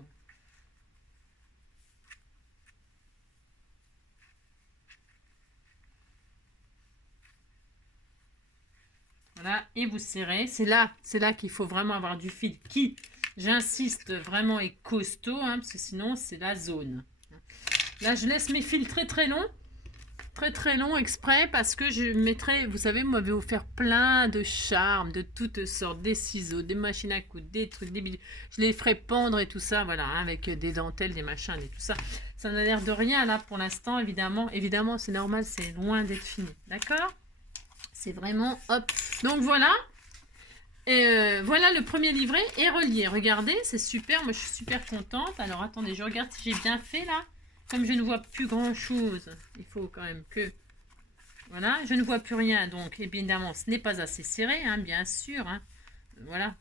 Voilà, et vous serrez. C'est là qu'il faut vraiment avoir du fil qui, j'insiste, vraiment est costaud, hein, parce que sinon, c'est la zone. Là, je laisse mes fils très très longs. Très long exprès parce que je mettrai, vous savez, moi je vais vous faire plein de charmes de toutes sortes, des ciseaux, des machines à coudre, des trucs, des bidules. Je les ferai pendre et tout ça, voilà, hein, avec des dentelles, des machins et tout ça. Ça n'a l'air de rien là pour l'instant, évidemment. Évidemment, c'est normal, c'est loin d'être fini, d'accord? C'est vraiment hop. Donc voilà. Et voilà le premier livret est relié. Regardez, c'est super, moi je suis super contente. Alors attendez, je regarde si j'ai bien fait là. Comme je ne vois plus grand chose, il faut quand même que... Voilà, je ne vois plus rien, donc évidemment, ce n'est pas assez serré, hein, bien sûr. Hein, voilà.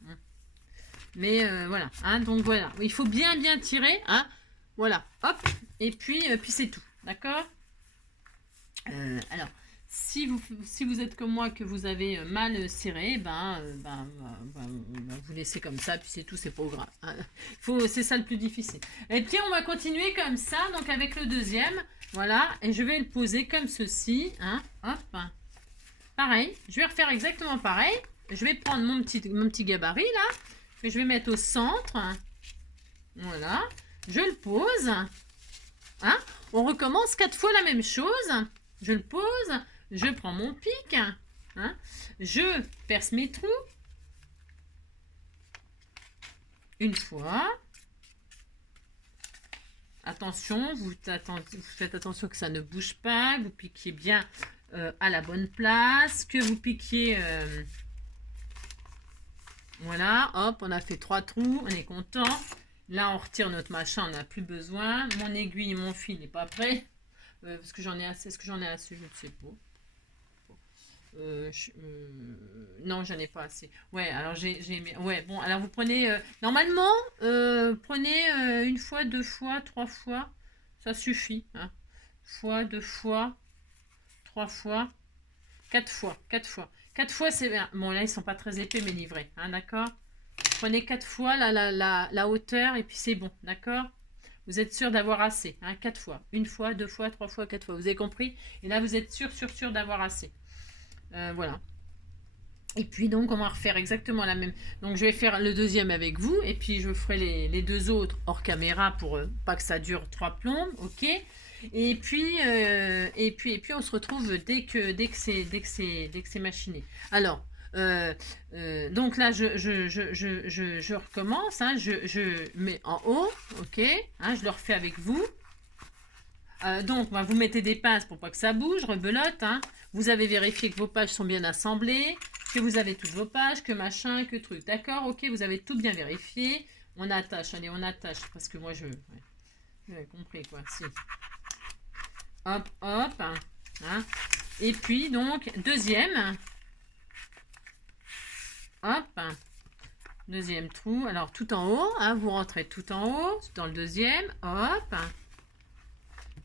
Mais voilà, hein, donc voilà. Il faut bien tirer, hein. Voilà, hop, et puis c'est tout, d'accord. Alors, si vous êtes comme moi, que vous avez mal serré, vous laissez comme ça, puis c'est tout, c'est pas grave. Hein. C'est ça le plus difficile. Et puis, on va continuer comme ça, donc avec le deuxième. Voilà, et je vais le poser comme ceci. Hein, hop. Pareil, je vais refaire exactement pareil. Je vais prendre mon petit gabarit, là, que je vais mettre au centre. Voilà, je le pose. Hein. On recommence 4 fois la même chose. Je le pose. Je prends mon pic, hein, je perce mes trous, une fois. Attention, vous faites attention que ça ne bouge pas, que vous piquiez bien à la bonne place, que vous piquiez... voilà, hop, on a fait 3 trous, on est content. Là, on retire notre machin, on n'a plus besoin. Mon aiguille, mon fil n'est pas prêt. Parce que j'en ai assez, est-ce que j'en ai assez, je ne sais pas. Non, j'en ai pas assez. Ouais, alors ouais, bon, alors vous prenez... normalement, prenez une fois, deux fois, trois fois. Ça suffit. Hein. Fois, deux fois, trois fois, quatre fois. Quatre fois. Quatre fois, c'est bien. Bon, là, ils sont pas très épais, mais livrés. Hein, d'accord. Prenez quatre fois la hauteur et puis c'est bon. D'accord. Vous êtes sûr d'avoir assez. Hein, quatre fois. Une fois, deux fois, trois fois, quatre fois. Vous avez compris? Et là, vous êtes sûr d'avoir assez. Voilà. Et puis donc on va refaire exactement la même. Donc je vais faire le deuxième avec vous et puis je ferai les deux autres hors caméra pour pas que ça dure trois plombes, ok. Et puis on se retrouve dès que c'est machiné. Alors donc là je recommence, hein, je mets en haut, ok, hein, je le refais avec vous. Donc vous mettez des pinces pour pas que ça bouge, rebelote, hein. Vous avez vérifié que vos pages sont bien assemblées, que vous avez toutes vos pages, que machin, que truc. D'accord, ok, vous avez tout bien vérifié. On attache, allez, on attache. Parce que moi, ouais, j'avais compris, quoi. Si. Hop, hop. Hein. Et puis, donc, deuxième. Hop. Deuxième trou. Alors, tout en haut. Hein, vous rentrez tout en haut. Dans le deuxième. Hop.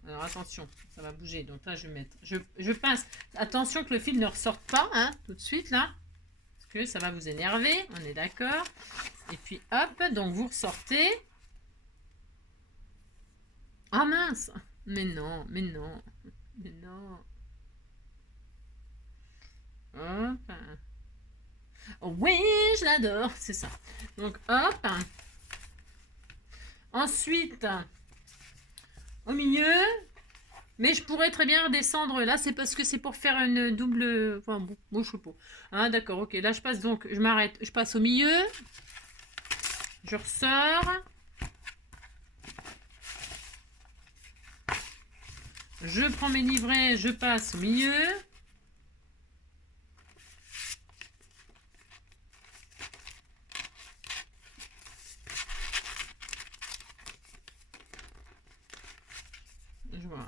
Alors, attention, ça va bouger. Donc là, je vais mettre... Je pince. Attention que le fil ne ressorte pas, hein, tout de suite, là. Parce que ça va vous énerver. On est d'accord. Et puis, hop. Donc, vous ressortez. Ah, mince. Mais non, mais non. Mais non. Hop. Oh, oui, je l'adore. C'est ça. Donc, hop. Ensuite, au milieu... Mais je pourrais très bien redescendre là, c'est parce que c'est pour faire une double... Enfin bon, je sais pas. Hein, d'accord, ok. Là, je passe donc, je m'arrête. Je passe au milieu. Je ressors. Je prends mes livrets, je passe au milieu. Je vois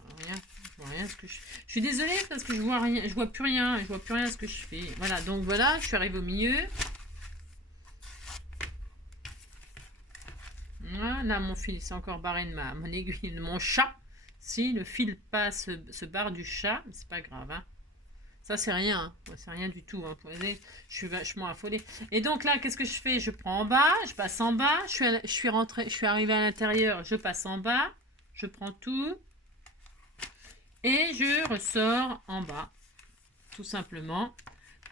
rien ce que je fais. Je suis désolée parce que je vois rien, je vois plus rien ce que je fais. Voilà, donc voilà, je suis arrivée au milieu. Voilà, là mon fil s'est encore barré de mon aiguille de mon chat. Si le fil passe, se barre du chat, c'est pas grave. Hein. Ça c'est rien, hein. C'est rien du tout. Hein. Je suis vachement affolée. Et donc là, qu'est-ce que je fais? Je prends en bas, je passe en bas, je suis arrivée à l'intérieur, je passe en bas, je prends tout. Et je ressors en bas. Tout simplement.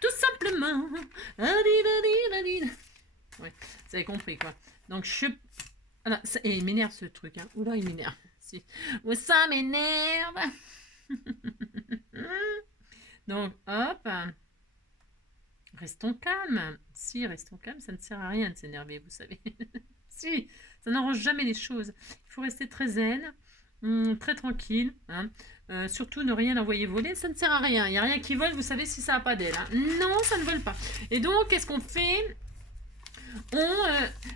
Tout simplement. Ouais, vous avez compris quoi. Donc je... Voilà, et il m'énerve ce truc. Hein. Oula, il m'énerve. Si. Oh, ça m'énerve. Donc hop. Restons calmes. Si, restons calmes, ça ne sert à rien de s'énerver, vous savez. Si, ça n'arrange jamais les choses. Il faut rester très zen, très tranquille. Hein. Surtout ne rien envoyer voler, ça ne sert à rien. Il n'y a rien qui vole, vous savez si ça n'a pas d'aile. Hein. Non, ça ne vole pas. Et donc, qu'est-ce qu'on fait?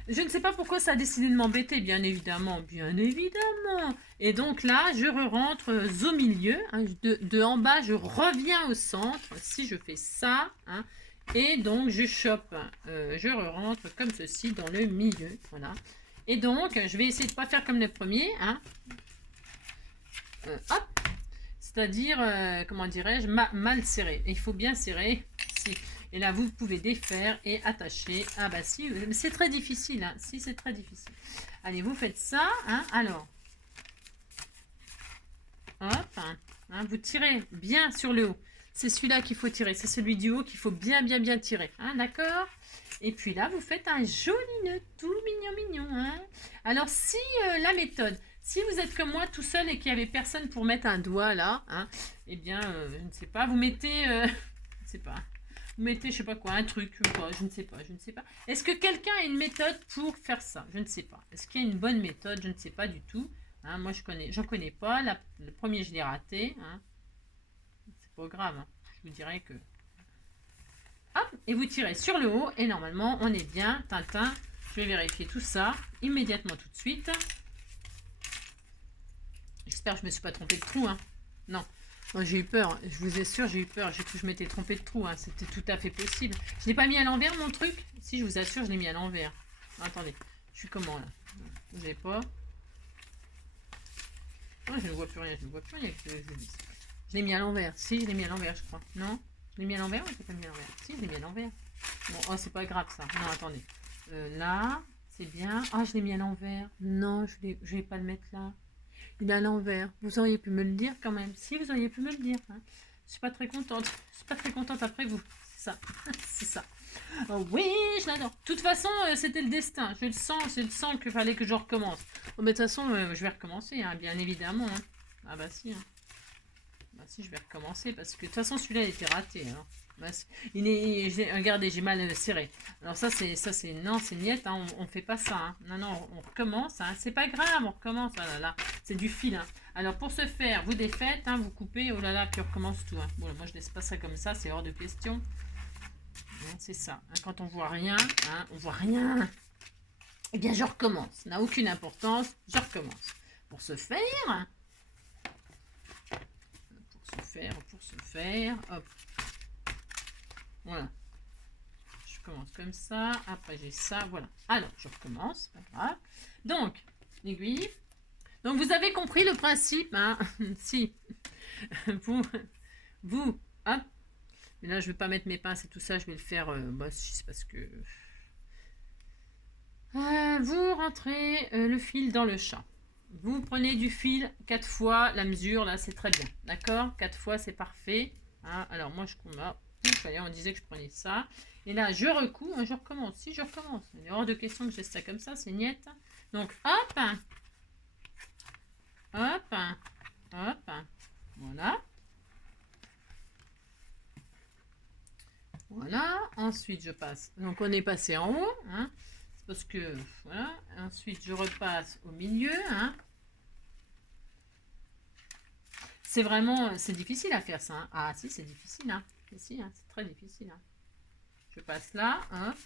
Je ne sais pas pourquoi ça a décidé de m'embêter, bien évidemment. Bien évidemment. Et donc là, je rentre au milieu. Hein, de en bas, je reviens au centre. Si je fais ça, hein, et donc je chope, je rentre comme ceci dans le milieu. Voilà. Et donc, je vais essayer de ne pas faire comme le premier. Hein. Hop. C'est-à-dire, comment dirais-je, mal serré. Et il faut bien serrer. Si. Et là, vous pouvez défaire et attacher. Ah bah si, c'est très difficile. Hein. Si, c'est très difficile. Allez, vous faites ça. Hein. Alors, hop. Hein, vous tirez bien sur le haut. C'est celui-là qu'il faut tirer. C'est celui du haut qu'il faut bien tirer. Hein, d'accord? Et puis là, vous faites un joli nœud tout mignon. Hein. Alors, si la méthode... Si vous êtes comme moi tout seul et qu'il n'y avait personne pour mettre un doigt là, hein, eh bien, je ne sais pas, vous mettez, je ne sais pas, vous mettez, je sais pas quoi, un truc, je ne sais pas. Est-ce que quelqu'un a une méthode pour faire ça? Je ne sais pas. Est-ce qu'il y a une bonne méthode? Je ne sais pas du tout. Hein, moi, j'en connais pas. Le premier, je l'ai raté. Hein. C'est pas grave. Hein. Je vous dirais que... Hop, et vous tirez sur le haut et normalement, on est bien. Tintin, je vais vérifier tout ça immédiatement tout de suite. J'espère que je ne me suis pas trompée de trou. Hein. Non. Moi, j'ai eu peur, je vous assure, j'ai eu peur. J'ai cru que je m'étais trompée de trou, hein. C'était tout à fait possible. Je l'ai pas mis à l'envers, mon truc? Si, je vous assure, je l'ai mis à l'envers. Attendez, je suis comment, là? Vous n'avez pas? Oh, je ne vois plus rien, je ne vois plus rien. Je l'ai mis à l'envers. Si, je l'ai mis à l'envers, je crois. Non? Je l'ai mis à l'envers ou je l'ai pas mis à l'envers? Si, je l'ai mis à l'envers. Bon, oh, c'est pas grave, ça. Non, attendez. Là, c'est bien. Ah, je l'ai mis à l'envers. Non, je vais pas le mettre là. Il est à l'envers. Vous auriez pu me le dire quand même. Si, vous auriez pu me le dire. Hein. Je suis pas très contente. Je suis pas très contente après vous. C'est ça. C'est ça. Oh, oui, je l'adore. De toute façon, c'était le destin. Je le sens qu'il fallait que je recommence. Oh, mais de toute façon, je vais recommencer, hein, bien évidemment. Hein. Ah bah si. Hein. Bah si, je vais recommencer parce que de toute façon, celui-là, il était raté. Hein. Bah, regardez, j'ai mal serré. Alors ça c'est non, c'est niette, hein, on fait pas ça. Hein. Non, non, on recommence. Hein. C'est pas grave, on recommence. Oh là là, c'est du fil. Hein. Alors pour ce faire, vous défaites, hein, vous coupez, oh là là, puis on recommence tout. Hein. Bon, moi je laisse pas ça comme ça, c'est hors de question. C'est ça. Hein. Quand on voit rien, hein, on voit rien. Eh bien, je recommence. Ça n'a aucune importance. Je recommence. Pour ce faire, hop. Voilà. Je commence comme ça. Après, j'ai ça. Voilà. Alors, je recommence. Pas grave. Donc, l'aiguille. Donc, vous avez compris le principe. Hein. Si. Vous. Hop. Mais là, je ne vais pas mettre mes pinces et tout ça. Je vais le faire. Bah, c'est parce que. Vous rentrez le fil dans le chat. Vous prenez du fil 4 fois la mesure. Là, c'est très bien. D'accord? 4 fois, c'est parfait. Hein. Alors, moi, je commence. On disait que je prenais ça. Et là, je recouds, je recommence. Si, je recommence. Il est hors de question que je laisse ça comme ça, c'est niette. Donc, hop. Hop. Hop. Voilà. Voilà. Ensuite, je passe. Donc, on est passé en haut. Hein. C'est parce que, voilà. Ensuite, je repasse au milieu. Hein. C'est vraiment, c'est difficile à faire ça. Hein. Ah, si, c'est difficile. Hein. Si, hein, c'est très difficile. Hein. Je passe là, hop.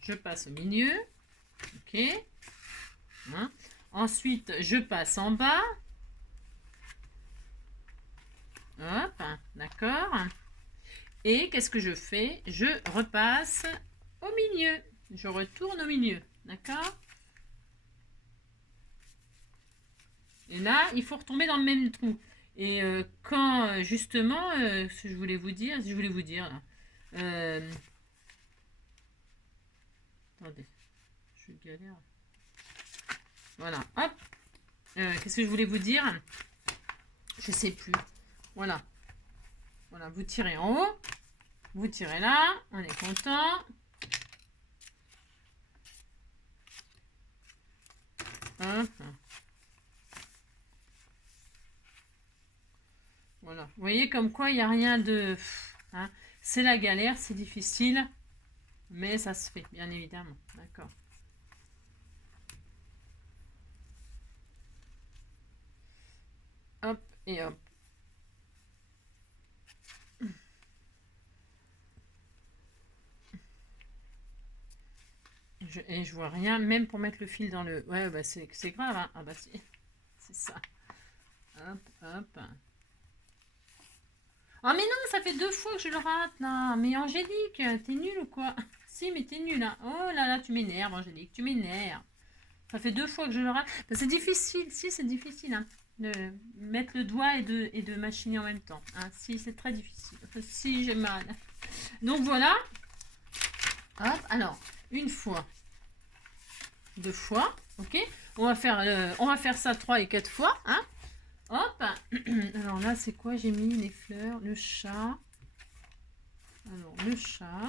Je passe au milieu. Ok. Hein. Ensuite, je passe en bas. Hop. D'accord. Et qu'est-ce que je fais? Je repasse au milieu. Je retourne au milieu. D'accord. Et là, il faut retomber dans le même trou. Et quand, justement, ce que je voulais vous dire, là, attendez, je galère. Voilà, hop. Qu'est-ce que je voulais vous dire? Je sais plus. Voilà. Voilà, vous tirez en haut. Vous tirez là. On est content. Hop. Voilà. Vous voyez comme quoi il n'y a rien de... Hein, c'est la galère, c'est difficile. Mais ça se fait, bien évidemment. D'accord. Hop et hop. Et je vois rien, même pour mettre le fil dans le... Ouais, bah c'est grave, hein. Ah bah c'est ça. Hop, hop. Ah mais non, ça fait 2 fois que je le rate, là. Mais Angélique, t'es nulle ou quoi? Si, mais t'es nulle, hein. Oh là là, tu m'énerves, Angélique, tu m'énerves. Ça fait 2 fois que je le rate. Ben, c'est difficile, si, c'est difficile, hein. De mettre le doigt et de machiner en même temps. Hein. Si, c'est très difficile. Si, j'ai mal. Donc voilà. Hop, alors, 1 fois. 2 fois, ok. On va faire ça 3 et 4 fois, hein. Hop. Alors là, c'est quoi? J'ai mis les fleurs, le chat. Alors, le chat.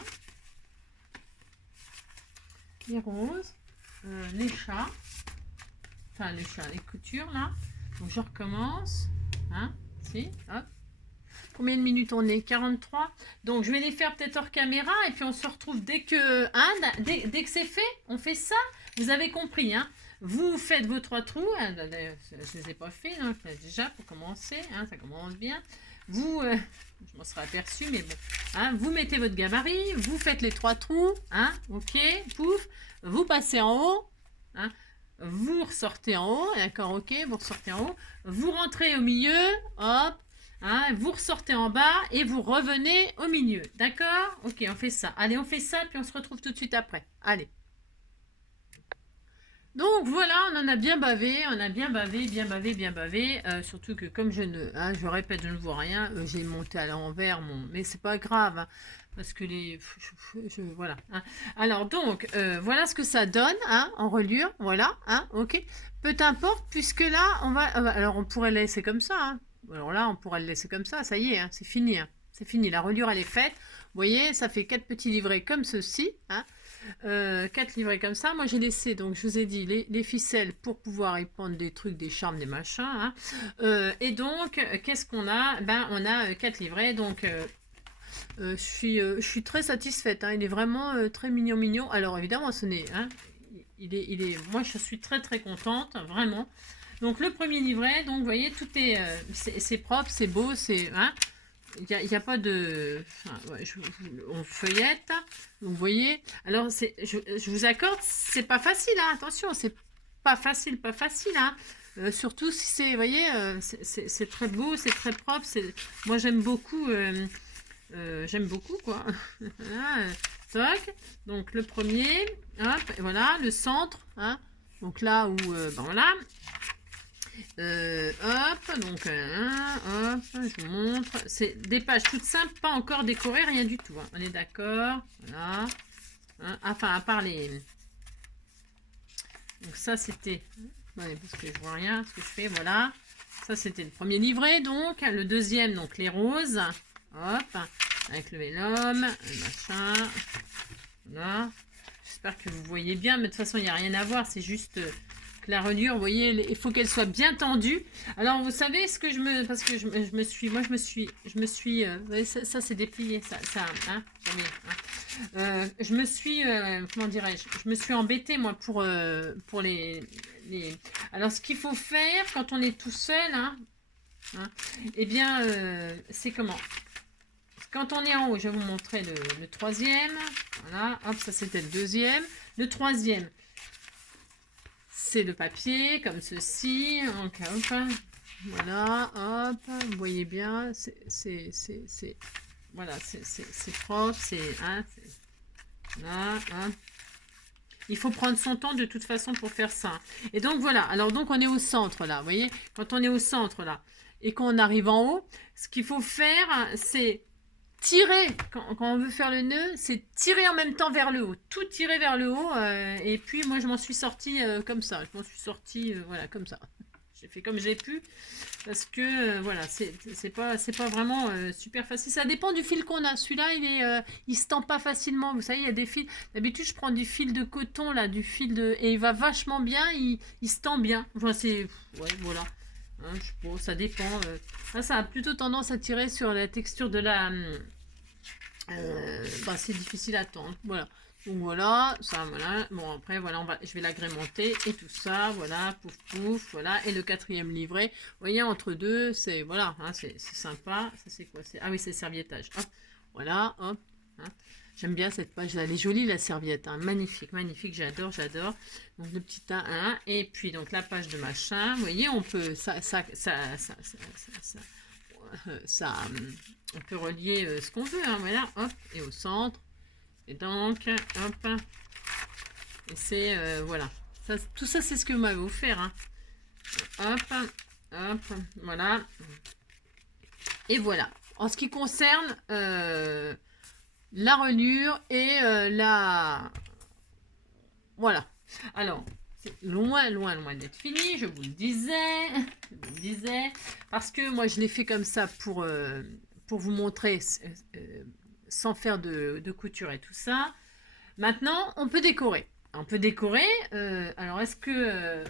Les roses. Les chats. Enfin, les chats, les coutures, là. Donc, je recommence. Hein? Si, hop. Combien de minutes on est? 43. Donc, je vais les faire peut-être hors caméra. Et puis, on se retrouve dès que, hein, dès que c'est fait. On fait ça. Vous avez compris, hein? Vous faites vos 3 trous. Je ne les ai pas fait, hein, déjà, pour commencer. Hein, ça commence bien. Vous, je m'en serais aperçu, mais bon. Hein, vous mettez votre gabarit. Vous faites les 3 trous. Hein, ok, pouf. Vous passez en haut. Hein, vous ressortez en haut, d'accord, ok, vous ressortez en haut, vous rentrez au milieu, hop, hein, vous ressortez en bas et vous revenez au milieu, d'accord? Ok, on fait ça. Allez, on fait ça, puis on se retrouve tout de suite après. Allez. Donc voilà, on en a bien bavé, on a bien bavé, bien bavé, bien bavé. Surtout que comme je répète, je ne vois rien, j'ai monté à l'envers, mais c'est pas grave, hein, parce que voilà. Hein. Alors donc, voilà ce que ça donne, hein, en reliure, voilà, hein, ok. Peu importe, puisque là, alors on pourrait le laisser comme ça, hein. Alors là, on pourrait le laisser comme ça y est, hein, c'est fini, hein. C'est fini, la reliure elle est faite. Vous voyez, ça fait 4 petits livrets comme ceci, hein. 4 livrets comme ça. Moi j'ai laissé, donc je vous ai dit, les ficelles pour pouvoir y prendre des trucs, des charmes, des machins. Hein. Et donc, qu'est-ce qu'on a? Ben, on a 4 livrets. Donc, je suis très satisfaite. Hein. Il est vraiment très mignon, mignon. Alors évidemment, ce n'est. Hein, moi je suis très très contente, vraiment. Donc le premier livret, donc vous voyez, tout est, c'est propre, c'est beau, c'est. Hein, il n'y a pas de... Enfin, ouais, on feuillette, vous voyez. Alors, je vous accorde, c'est pas facile, hein, attention, c'est pas facile, pas facile. Hein. Surtout si c'est, vous voyez, c'est très beau, c'est très propre. Moi, j'aime beaucoup, quoi. Voilà, toc. Donc, le premier, hop, et voilà, le centre. Hein. Donc là où, ben voilà. Hop, donc, hop, je vous montre. C'est des pages toutes simples, pas encore décorées, rien du tout. Hein. On est d'accord. Voilà. Hein, enfin, à part les... Donc ça, c'était... Ouais, parce que je vois rien, ce que je fais, voilà. Ça, c'était le premier livret, donc. Le deuxième, donc, les roses. Hop, avec le vélum, le machin. Voilà. J'espère que vous voyez bien, mais de toute façon, il n'y a rien à voir, c'est juste... la reliure, vous voyez, il faut qu'elle soit bien tendue. Alors, vous savez ce que parce que je me suis, vous voyez, ça c'est déplié, ça, hein, jamais, hein. Je me suis, comment dirais-je, je me suis embêtée, moi, pour les... Alors, ce qu'il faut faire quand on est tout seul, hein, eh bien, c'est comment? Quand on est en haut, je vais vous montrer le troisième. Voilà, hop, ça c'était le deuxième. Le troisième, c'est le papier, comme ceci. Donc, hop, voilà, hop, vous voyez bien, voilà, c'est propre, là, hein. Il faut prendre son temps de toute façon pour faire ça. Et donc voilà, alors donc on est au centre là, vous voyez, quand on est au centre là, et qu'on arrive en haut, ce qu'il faut faire, c'est tirer, quand on veut faire le nœud, c'est tirer en même temps vers le haut, tout tirer vers le haut, et puis moi je m'en suis sortie comme ça, je m'en suis sortie, voilà, comme ça. J'ai fait comme j'ai pu, parce que, voilà, c'est pas vraiment super facile, ça dépend du fil qu'on a, celui-là, il se tend pas facilement, vous savez, il y a des fils, d'habitude je prends du fil de coton, là, et il va vachement bien, il se tend bien, enfin c'est, ouais, voilà. Hein, bon, ça dépend. Ça a plutôt tendance à tirer sur la texture de la... bah, c'est difficile à tendre. Voilà. Donc voilà, ça, voilà. Bon, après, voilà, je vais l'agrémenter et tout ça. Voilà, pouf, pouf, voilà. Et le quatrième livret. Vous voyez, entre deux, c'est... Voilà, hein, c'est sympa. Ça, c'est quoi? Ah oui, c'est serviettage. Hop, voilà, hop. Hein. J'aime bien cette page, elle est jolie la serviette, hein. Magnifique, magnifique, j'adore, j'adore. Donc le petit 1, et puis donc la page de machin, vous voyez, on peut, on peut relier ce qu'on veut, hein, voilà, hop, et au centre, et donc, hop, et c'est, voilà, tout ça c'est ce que vous m'avez offert, hein. Hop, hop, voilà, et voilà. En ce qui concerne la reliure et voilà. Alors, c'est loin, loin, loin d'être fini, je vous le disais. Parce que moi, je l'ai fait comme ça pour vous montrer sans faire de couture et tout ça. Maintenant, on peut décorer. On peut décorer. Alors, est-ce que...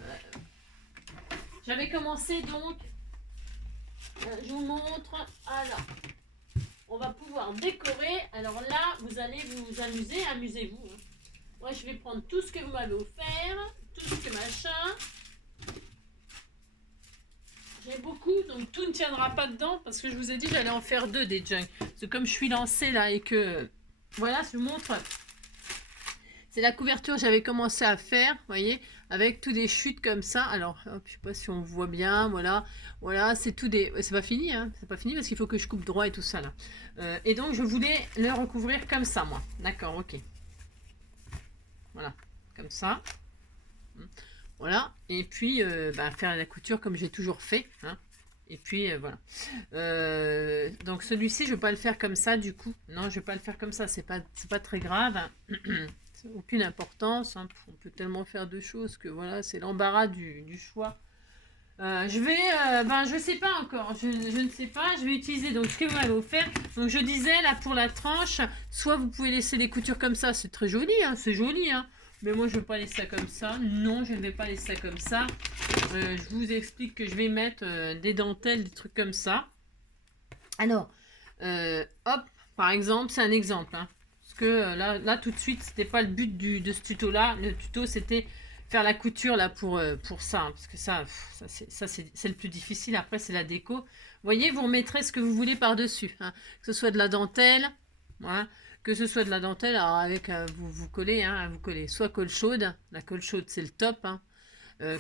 j'avais commencé donc... je vous montre. Alors... on va pouvoir décorer. Alors là, vous allez vous amuser, amusez-vous. Hein. Moi, je vais prendre tout ce que vous m'avez offert, tout ce que machin. J'ai beaucoup, donc tout ne tiendra pas dedans, parce que je vous ai dit, j'allais en faire 2 des junk. Parce que comme je suis lancée là et que, voilà, je vous montre. C'est la couverture que j'avais commencé à faire, vous voyez, avec tous des chutes comme ça. Alors, hop, je sais pas si on voit bien, voilà. Voilà, c'est tout des... C'est pas fini, hein. C'est pas fini parce qu'il faut que je coupe droit et tout ça, là. Et donc, je voulais le recouvrir comme ça, moi. D'accord, ok. Voilà, comme ça. Voilà, et puis faire la couture comme j'ai toujours fait, hein. Et puis voilà. Donc celui-ci, je ne vais pas le faire comme ça du coup. Non, je vais pas le faire comme ça, c'est pas très grave, hein. Aucune importance, hein. On peut tellement faire de choses que voilà, c'est l'embarras du choix. Je sais pas encore, je ne sais pas, je vais utiliser donc ce que vous m'avez offert. Donc je disais là pour la tranche, soit vous pouvez laisser les coutures comme ça, c'est très joli, hein, c'est joli, hein. Mais moi je ne vais pas laisser ça comme ça, non je ne vais pas laisser ça comme ça. Je vous explique que je vais mettre des dentelles, des trucs comme ça. Alors, hop, par exemple, c'est un exemple, hein. Parce que là tout de suite, c'était pas le but de ce tuto là. Le tuto c'était faire la couture là pour ça, hein, parce que ça c'est le plus difficile. Après c'est la déco. Vous voyez, vous remettrez ce que vous voulez par dessus, hein. Que ce soit de la dentelle, voilà, que ce soit de la dentelle, alors avec vous collez, hein, vous collez soit colle chaude. La colle chaude c'est le top, hein.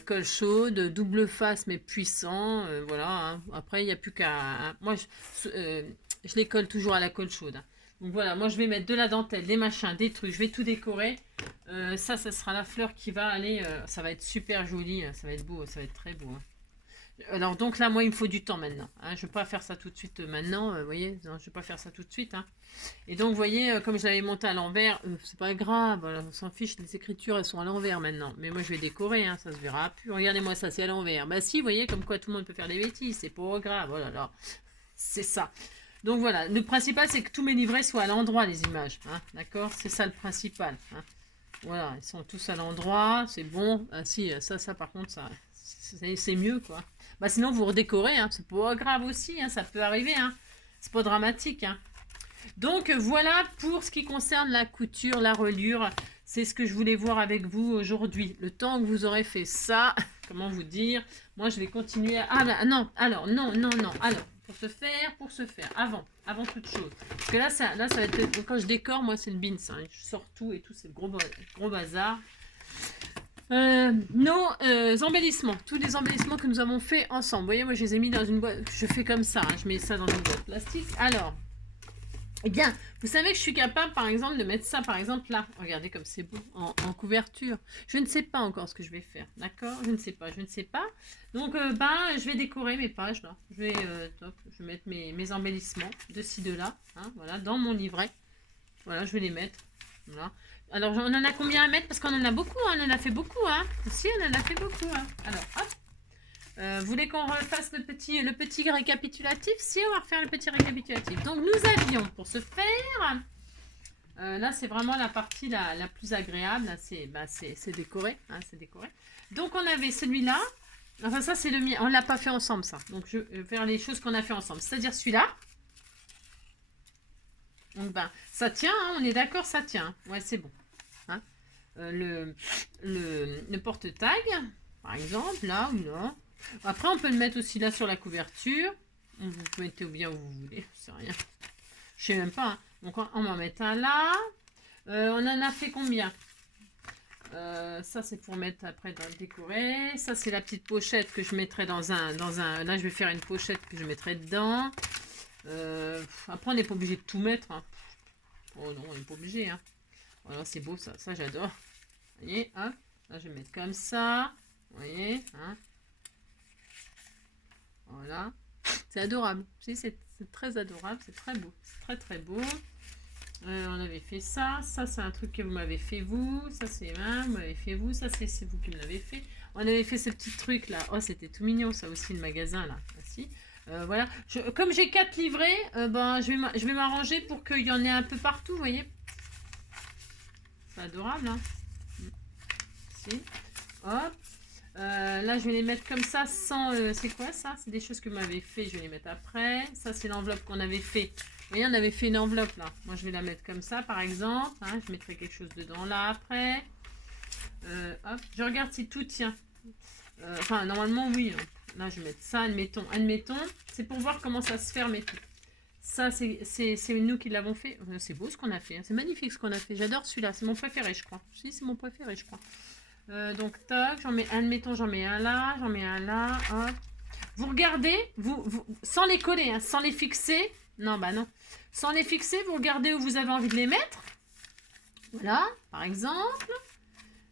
Colle chaude, double face mais puissant, voilà, hein. Après il n'y a plus qu'à, hein. Moi je les colle toujours à la colle chaude, hein. Donc voilà, moi je vais mettre de la dentelle, des machins, des trucs, je vais tout décorer. Ça sera la fleur qui va aller, ça va être super joli, ça va être beau, ça va être très beau, hein. Alors donc là, moi il me faut du temps maintenant, hein. Je ne vais pas faire ça tout de suite maintenant, vous voyez, non, je ne vais pas faire ça tout de suite, hein. Et donc vous voyez, comme je l'avais monté à l'envers, c'est pas grave, voilà, on s'en fiche, les écritures elles sont à l'envers maintenant. Mais moi je vais décorer, hein, ça se verra plus. Regardez-moi ça, c'est à l'envers. Bah si, vous voyez, comme quoi tout le monde peut faire des bêtises, c'est pas grave, voilà, là, c'est ça. Donc voilà, le principal c'est que tous mes livrets soient à l'endroit, les images, hein, d'accord. C'est ça le principal, hein. Voilà, ils sont tous à l'endroit, c'est bon. Ah si, ça par contre, ça c'est mieux, quoi. Bah sinon vous redécorez, hein, c'est pas grave aussi, hein, ça peut arriver, hein. C'est pas dramatique, hein. Donc voilà pour ce qui concerne la couture, la reliure. C'est ce que je voulais voir avec vous aujourd'hui. Le temps que vous aurez fait ça, comment vous dire, moi je vais continuer à... Ah bah, non, alors, non. Alors, pour se faire, avant toute chose. Parce que là, ça va être... Quand je décore, moi c'est le bins, hein. Je sors tout et tout, c'est le gros bazar. Nos embellissements, tous les embellissements que nous avons fait ensemble. Vous voyez, moi je les ai mis dans une boîte, je fais comme ça, hein. Je mets ça dans une boîte plastique. Alors... Eh bien, vous savez que je suis capable, par exemple, de mettre ça, par exemple, là. Regardez comme c'est beau, en couverture. Je ne sais pas encore ce que je vais faire, d'accord? Je ne sais pas. Donc, je vais décorer mes pages, là. Je vais mettre mes embellissements de ci, de là, hein, voilà, dans mon livret. Voilà, je vais les mettre, voilà. Alors, on en a combien à mettre? Parce qu'on en a beaucoup, hein, on en a fait beaucoup, hein. Si, on en a fait beaucoup, hein. Alors, hop. Vous voulez qu'on refasse le petit récapitulatif? Si, on va refaire le petit récapitulatif. Donc, nous avions, pour ce faire, là, c'est vraiment la partie la plus agréable. C'est décoré, hein, c'est décoré. Donc, on avait celui-là. Enfin, ça, c'est le mien. On ne l'a pas fait ensemble, ça. Donc, je vais faire les choses qu'on a fait ensemble. C'est-à-dire celui-là. Donc, ça tient, hein, on est d'accord, ça tient. Ouais, c'est bon. Hein. Le porte-tag, par exemple, là ou là. Après, on peut le mettre aussi là sur la couverture. Vous pouvez mettre bien où vous voulez, c'est rien. Je sais même pas, hein. Donc, on va mettre un là. On en a fait combien? Ça, c'est pour mettre après dans le décoré. Ça, c'est la petite pochette que je mettrai dans un... Là, je vais faire une pochette que je mettrai dedans. Après, on n'est pas obligé de tout mettre, hein. Oh non, on n'est pas obligé, hein. Voilà, c'est beau, ça j'adore. Vous voyez, hein. Là, je vais mettre comme ça. Vous voyez, hein. Voilà, c'est adorable. C'est très adorable, c'est très beau, c'est très beau. On avait fait ça c'est un truc que vous m'avez fait vous, ça c'est vous m'avez fait vous, ça c'est vous qui me l'avez fait. On avait fait ce petit truc là, oh c'était tout mignon ça aussi le magasin là, merci. Voilà, comme j'ai 4 livrets, je vais m'arranger pour qu'il y en ait un peu partout, vous voyez. C'est adorable, hein. Si. Hop. Là, je vais les mettre comme ça sans... c'est quoi ça? C'est des choses que vous m'avez fait. Je vais les mettre après. Ça, c'est l'enveloppe qu'on avait fait. Vous voyez, on avait fait une enveloppe là. Moi, je vais la mettre comme ça, par exemple. Hein, je mettrai quelque chose dedans là après. Hop. Je regarde si tout tient. Enfin, normalement, oui. Hein. Là, je vais mettre ça, admettons. C'est pour voir comment ça se ferme et tout. Ça, c'est nous qui l'avons fait. C'est beau ce qu'on a fait. Hein. C'est magnifique ce qu'on a fait. J'adore celui-là. C'est mon préféré, je crois. Si, c'est mon préféré, je crois. Donc, toc, j'en mets, admettons, j'en mets un là, j'en mets un là. Hop. Vous regardez, sans les coller, hein, sans les fixer. Non, bah non. Sans les fixer, vous regardez où vous avez envie de les mettre. Voilà, par exemple.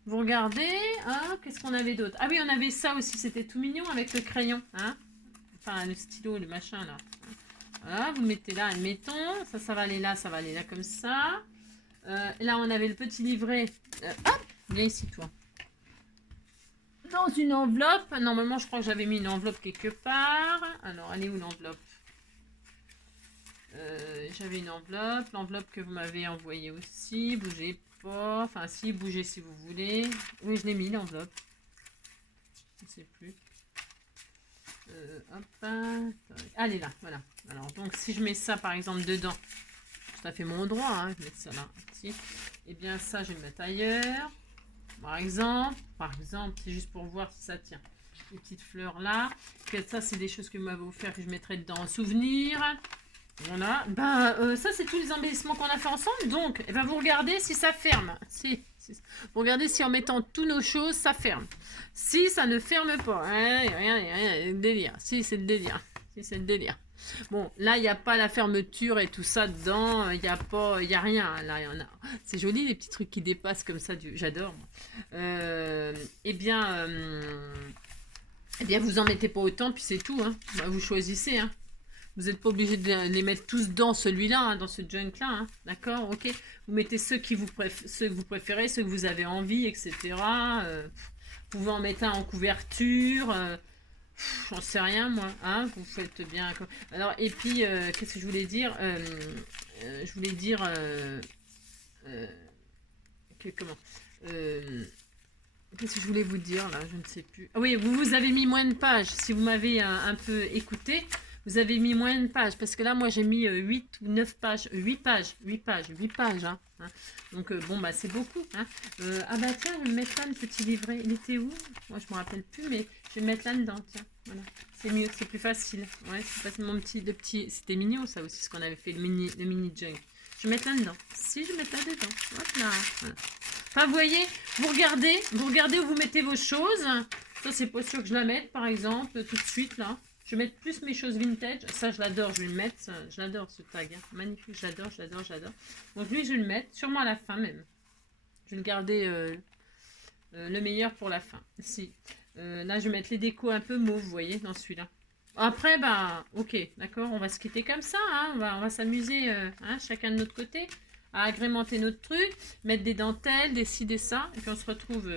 Vous regardez. Hein, qu'est-ce qu'on avait d'autre? Ah oui, on avait ça aussi. C'était tout mignon avec le crayon. Hein, enfin, le stylo, le machin là. Voilà, vous mettez là, admettons. Ça va aller là, ça va aller là comme ça. Là, on avait le petit livret. Hop, viens ici, toi. Dans une enveloppe. Normalement, je crois que j'avais mis une enveloppe quelque part. Alors, elle est où l'enveloppe? J'avais une enveloppe. L'enveloppe que vous m'avez envoyée aussi. Bougez pas. Enfin, si, bougez si vous voulez. Oui, je l'ai mis, l'enveloppe. Je ne sais plus. Hop. Allez, là, voilà. Alors, donc, si je mets ça, par exemple, dedans, tout à fait mon droit, hein, je mets ça là. Ici. Et bien, ça, je vais le mettre ailleurs. Par exemple, c'est juste pour voir si ça tient. Les petites fleurs là. Peut-être ça, c'est des choses que vous m'avez offert que je mettrai dedans en souvenir. Voilà. Ben, ça, c'est tous les embellissements qu'on a fait ensemble. Donc, eh ben, vous regardez si ça ferme. Vous regardez si en mettant toutes nos choses, ça ferme. Si ça ne ferme pas. Rien, le délire. Si, c'est le délire. Si, c'est le délire. Bon, là, il n'y a pas la fermeture et tout ça dedans. Il n'y a rien. Là, il y en a. C'est joli, les petits trucs qui dépassent comme ça. J'adore. Eh bien, vous en mettez pas autant, puis c'est tout. Hein. Bah, vous choisissez. Hein. Vous n'êtes pas obligé de les mettre tous dans celui-là, hein, dans ce junk-là. Hein. D'accord? Ok. Vous mettez ceux que vous préférez, ceux que vous avez envie, etc. Vous pouvez en mettre un en couverture. J'en sais rien, moi. Hein, vous faites bien. Alors, et puis, qu'est-ce que je voulais dire je voulais dire. Comment Qu'est-ce que je voulais vous dire, là? Je ne sais plus. Ah oui, vous avez mis moins de pages. Si vous m'avez un peu écouté, vous avez mis moins de pages. Parce que là, moi, j'ai mis 8 ou 9 pages. 8 pages. 8 pages. 8 pages. Hein. Donc, bon, bah, c'est beaucoup. Hein. Ah bah, tiens, je vais me mettre là, le petit livret. Il était où? Moi, je me rappelle plus, mais je vais me mettre là-dedans. Tiens, voilà. C'est mieux, c'est plus facile. Ouais, c'est facile. Mon petit... C'était mignon, ça aussi, ce qu'on avait fait, le mini junk. Je vais mettre là-dedans. Si, je vais mettre là-dedans. Hop là. Voilà. Enfin, vous voyez, vous regardez où vous mettez vos choses. Ça, c'est pas sûr que je la mette, par exemple, tout de suite, là. Je vais mettre plus mes choses vintage. Ça, je l'adore, je vais le mettre. Je l'adore, ce tag. Hein. Magnifique, j'adore. Donc, lui, je vais le mettre, sûrement à la fin, même. Je vais le garder le meilleur pour la fin. Si. Là, je vais mettre les décos un peu mauve, vous voyez, dans celui-là. Après, bah, ok, d'accord, on va se quitter comme ça. Hein. On va s'amuser, hein, chacun de notre côté, à agrémenter notre truc, mettre des dentelles, des ci, des ça, et puis on se retrouve.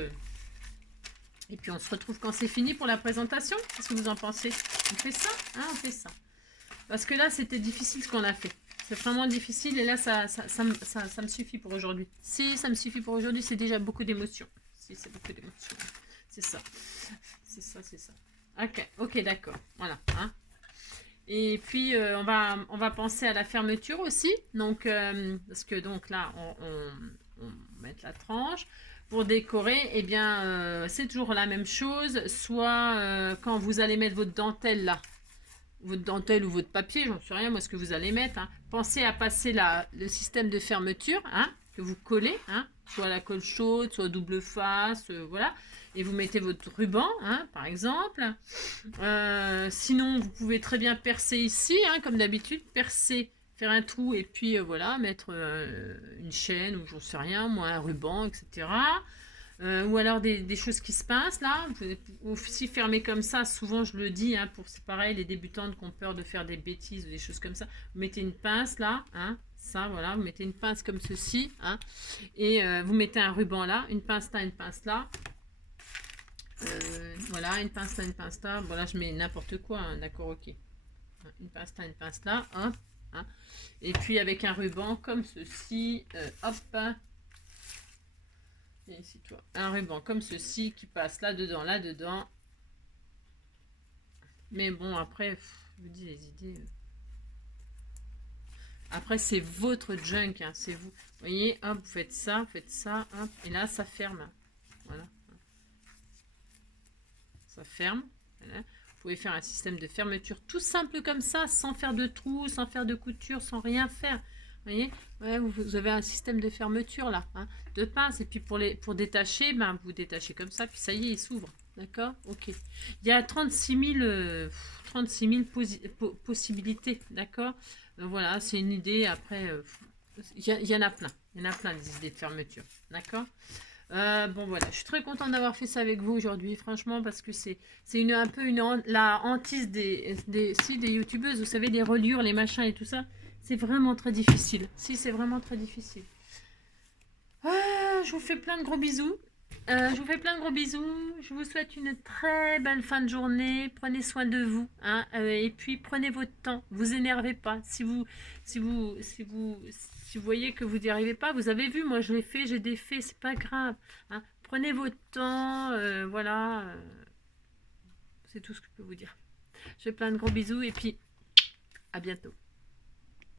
Et puis on se retrouve quand c'est fini pour la présentation. Qu'est-ce que vous en pensez? On fait ça, hein, on fait ça. Parce que là, c'était difficile ce qu'on a fait. C'est vraiment difficile, et là, ça me suffit pour aujourd'hui. Si, ça me suffit pour aujourd'hui, c'est déjà beaucoup d'émotions. Si, c'est beaucoup d'émotions. C'est ça. C'est ça. Ok, d'accord. Voilà. Hein. Et puis, on va penser à la fermeture aussi. Donc, parce que donc là, on met la tranche. Pour décorer, eh bien, c'est toujours la même chose. Soit quand vous allez mettre votre dentelle là, votre dentelle ou votre papier, j'en sais rien, moi, ce que vous allez mettre. Hein, pensez à passer le système de fermeture, hein, que vous collez, hein, soit la colle chaude, soit double face, voilà. Et vous mettez votre ruban, hein, par exemple. Sinon, vous pouvez très bien percer ici, hein, comme d'habitude, percer, faire un trou et puis voilà, mettre une chaîne ou j'en sais rien, moi un ruban, etc. Ou alors des choses qui se pincent là. Vous pouvez aussi fermer comme ça. Souvent, je le dis, hein, pour c'est pareil, les débutantes qui ont peur de faire des bêtises ou des choses comme ça. Vous mettez une pince là, hein, ça, voilà. Vous mettez une pince comme ceci, hein, et vous mettez un ruban là, une pince là, une pince là. Voilà, une pince là, une pince là. Bon, là, je mets n'importe quoi, hein, d'accord, ok. Une pince là, une pince là, hop. Hein. Et puis avec un ruban comme ceci, hop. Et ici, toi. Un ruban comme ceci qui passe là-dedans, là-dedans. Mais bon, après, je vous dis les idées. Après, c'est votre junk, hein, c'est vous. Vous voyez, hop, vous faites ça, hop. Et là, ça ferme. Voilà. Ça ferme. Voilà. Vous pouvez faire un système de fermeture tout simple comme ça, sans faire de trous, sans faire de couture, sans rien faire. Vous voyez, ouais, vous avez un système de fermeture là, hein, de pince. Et puis pour détacher, ben, vous détachez comme ça, puis ça y est, il s'ouvre. D'accord. Ok. Il y a 36 000, 36 000 possibilités. D'accord. Voilà, c'est une idée. Après, il y en a plein. Il y en a plein des idées de fermeture. D'accord. Bon voilà, je suis très contente d'avoir fait ça avec vous aujourd'hui, franchement, parce que c'est un peu la hantise des youtubeuses, vous savez, les reliures, les machins et tout ça. C'est vraiment très difficile. Si, c'est vraiment très difficile. Je vous fais plein de gros bisous. Je vous fais plein de gros bisous. Je vous souhaite une très belle fin de journée. Prenez soin de vous, hein, et puis prenez votre temps. Vous énervez pas. Si vous voyez que vous n'y arrivez pas, vous avez vu, moi je l'ai fait, j'ai des faits, c'est pas grave. Hein. Prenez votre temps, voilà. C'est tout ce que je peux vous dire. Je fais plein de gros bisous et puis à bientôt.